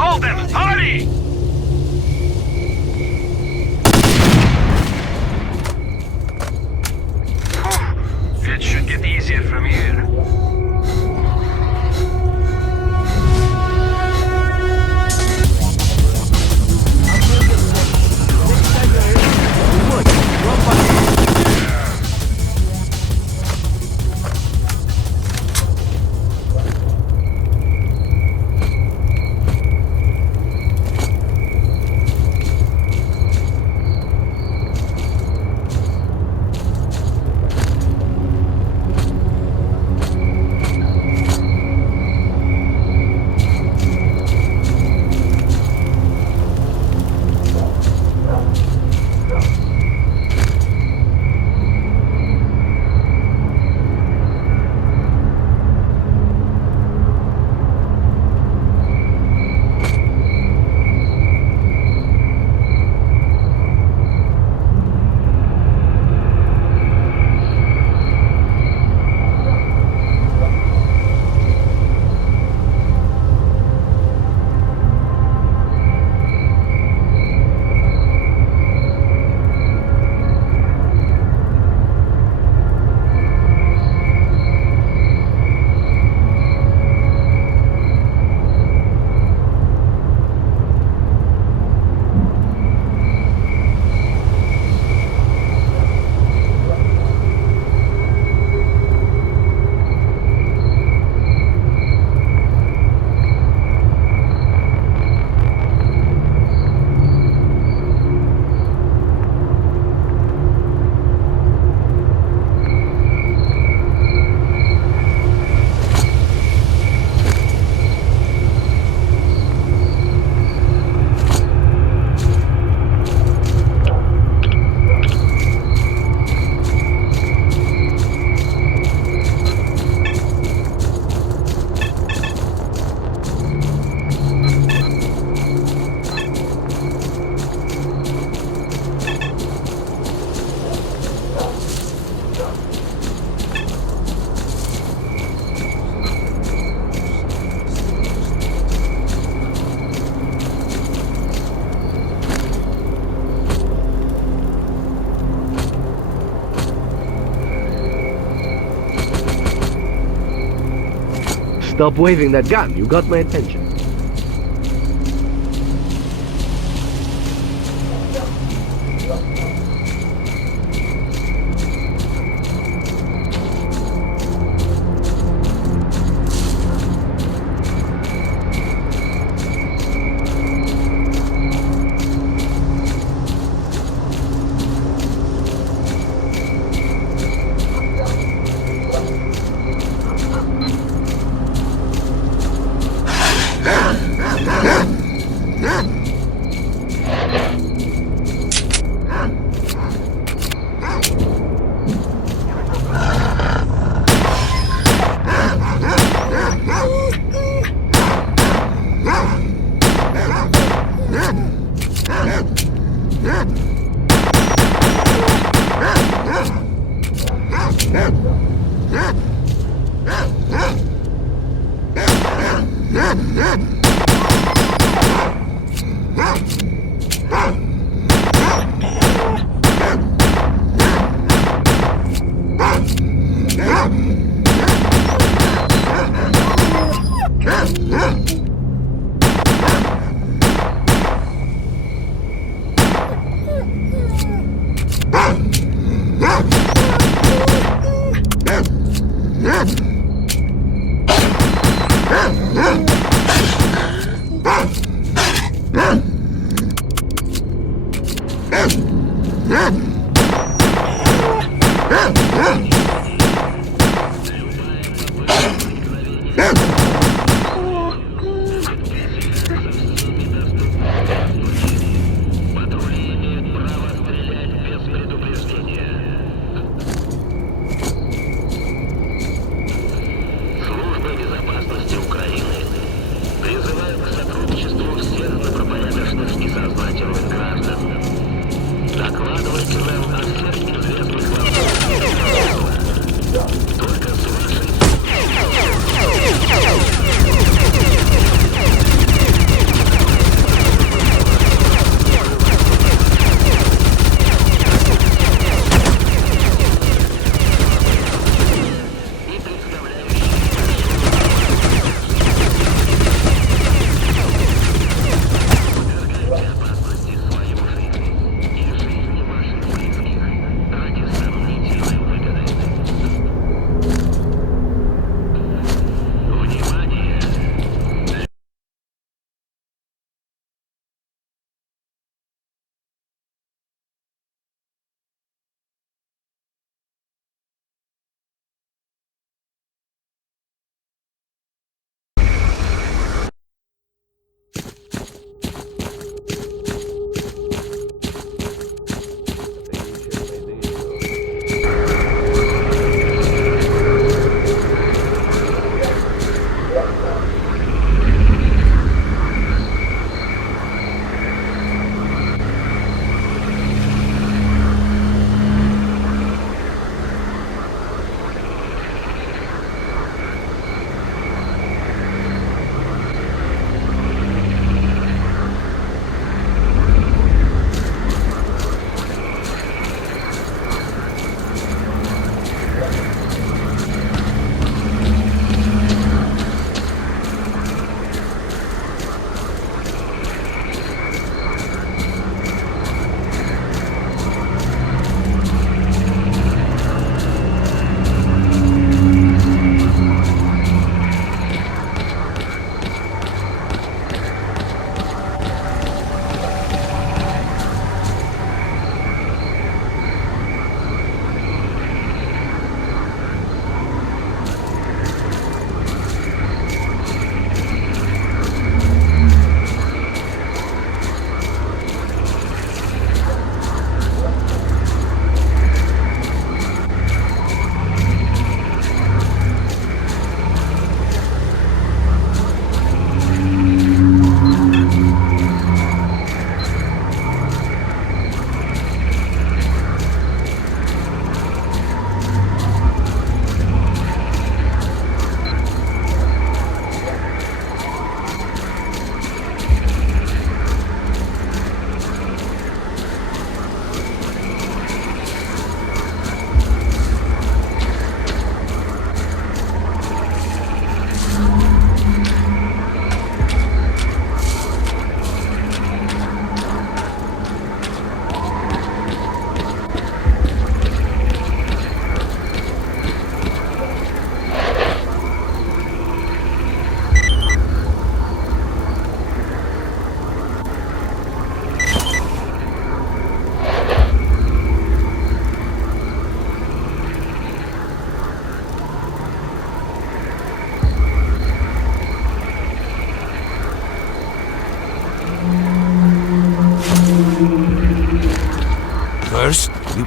hold them! Hurry! It should get easier from here. Stop waving that gun, you got my attention.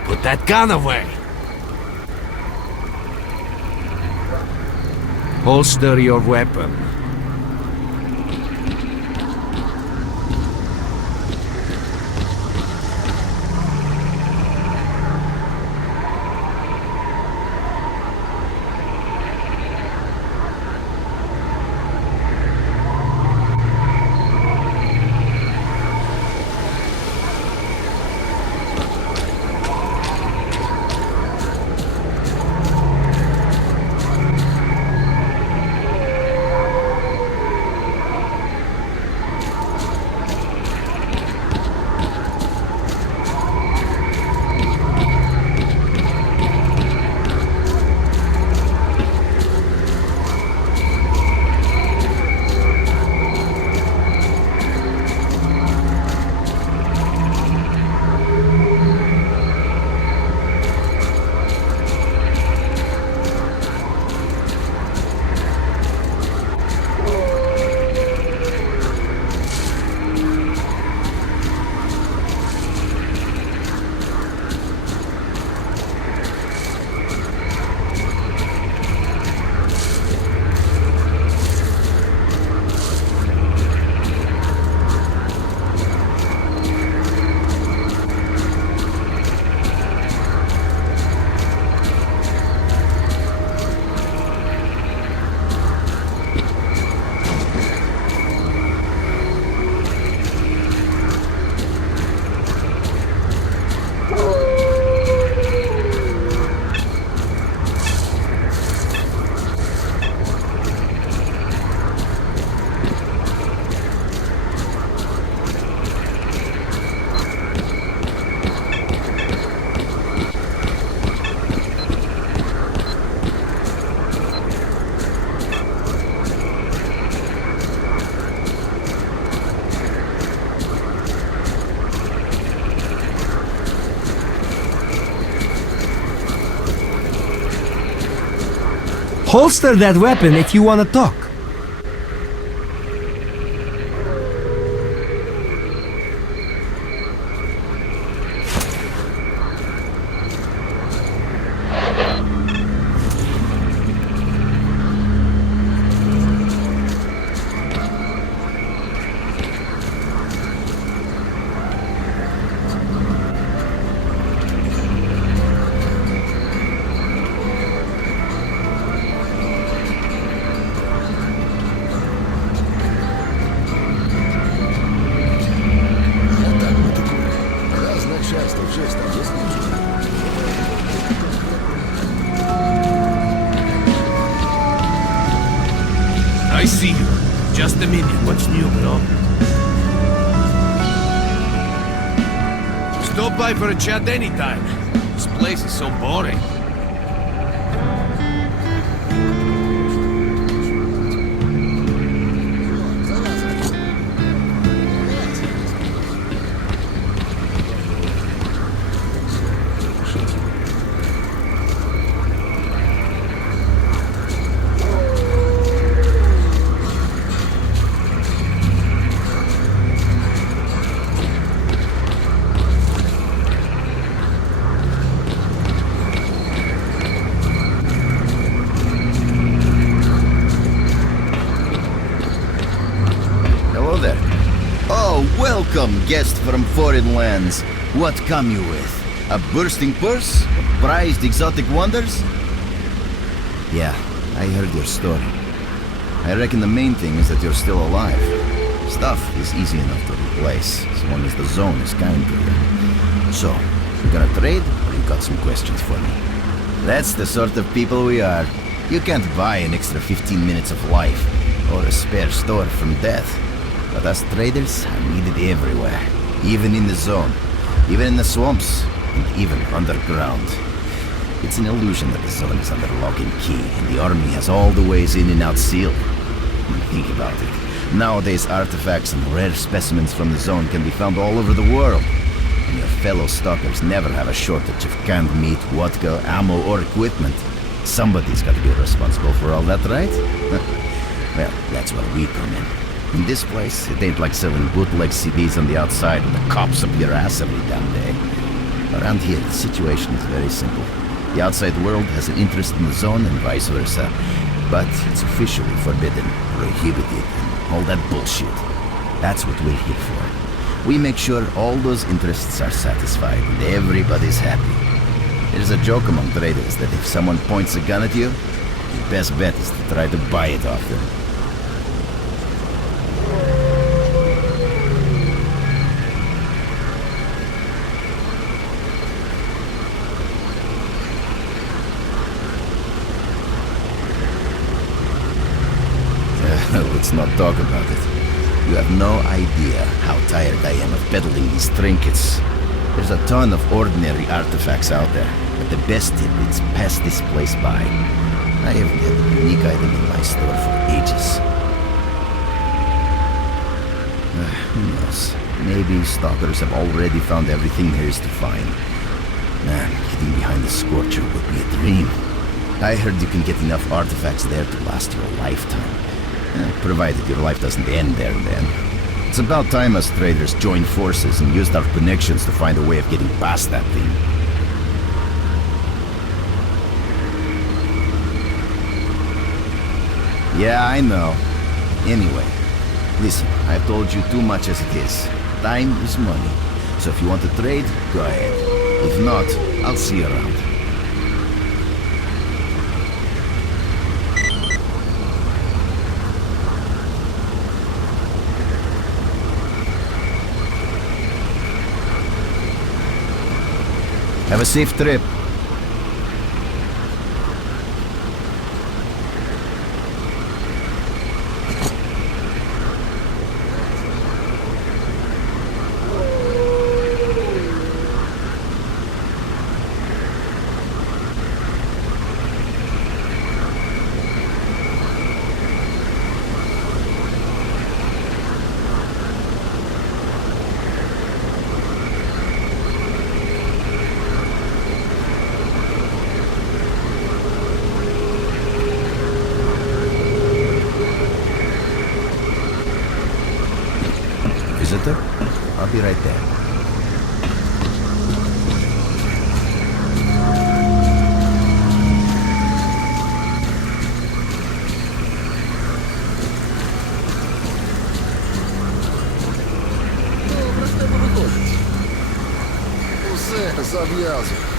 Put that gun away! Holster your weapon. Holster that weapon if you want to talk. I see you. Just a minute. What's new, bro? Stop by for a chat anytime. This place is so boring. Welcome, guest from foreign lands. What come you with? A bursting purse? Prized exotic wonders? Yeah, I heard your story. I reckon the main thing is that you're still alive. Stuff is easy enough to replace, as long as the zone is kind to you. So, you gonna trade, or you got some questions for me? That's the sort of people we are. You can't buy an extra 15 minutes of life, or a spare store from death. But us traders are needed everywhere, even in the zone, even in the swamps, and even underground. It's an illusion that the zone is under lock and key, and the army has all the ways in and out sealed. Think about it. Nowadays, artifacts and rare specimens from the zone can be found all over the world. And your fellow stalkers never have a shortage of canned meat, vodka, ammo, or equipment. Somebody's got to be responsible for all that, right? Well, that's where we come in. In this place, it ain't like selling bootleg CDs on the outside with the cops up your ass every damn day. Around here, the situation is very simple. The outside world has an interest in the zone and vice versa. But it's officially forbidden, prohibited, and all that bullshit. That's what we're here for. We make sure all those interests are satisfied and everybody's happy. There's a joke among traders that if someone points a gun at you, your best bet is to try to buy it off them. Let's not talk about it. You have no idea how tired I am of peddling these trinkets. There's a ton of ordinary artifacts out there, but the best tip is pass this place by. I haven't had a unique item in my store for ages. Who knows? Maybe stalkers have already found everything there is to find. Man, getting behind the Scorcher would be a dream. I heard you can get enough artifacts there to last you a lifetime. Provided your life doesn't end there and then. It's about time us traders joined forces and used our connections to find a way of getting past that thing. Yeah, I know. Anyway, listen, I've told you too much as it is. Time is money. So if you want to trade, go ahead. If not, I'll see you around. Have a safe trip. Visitor? I'll be right there. Усе, зав'язуй.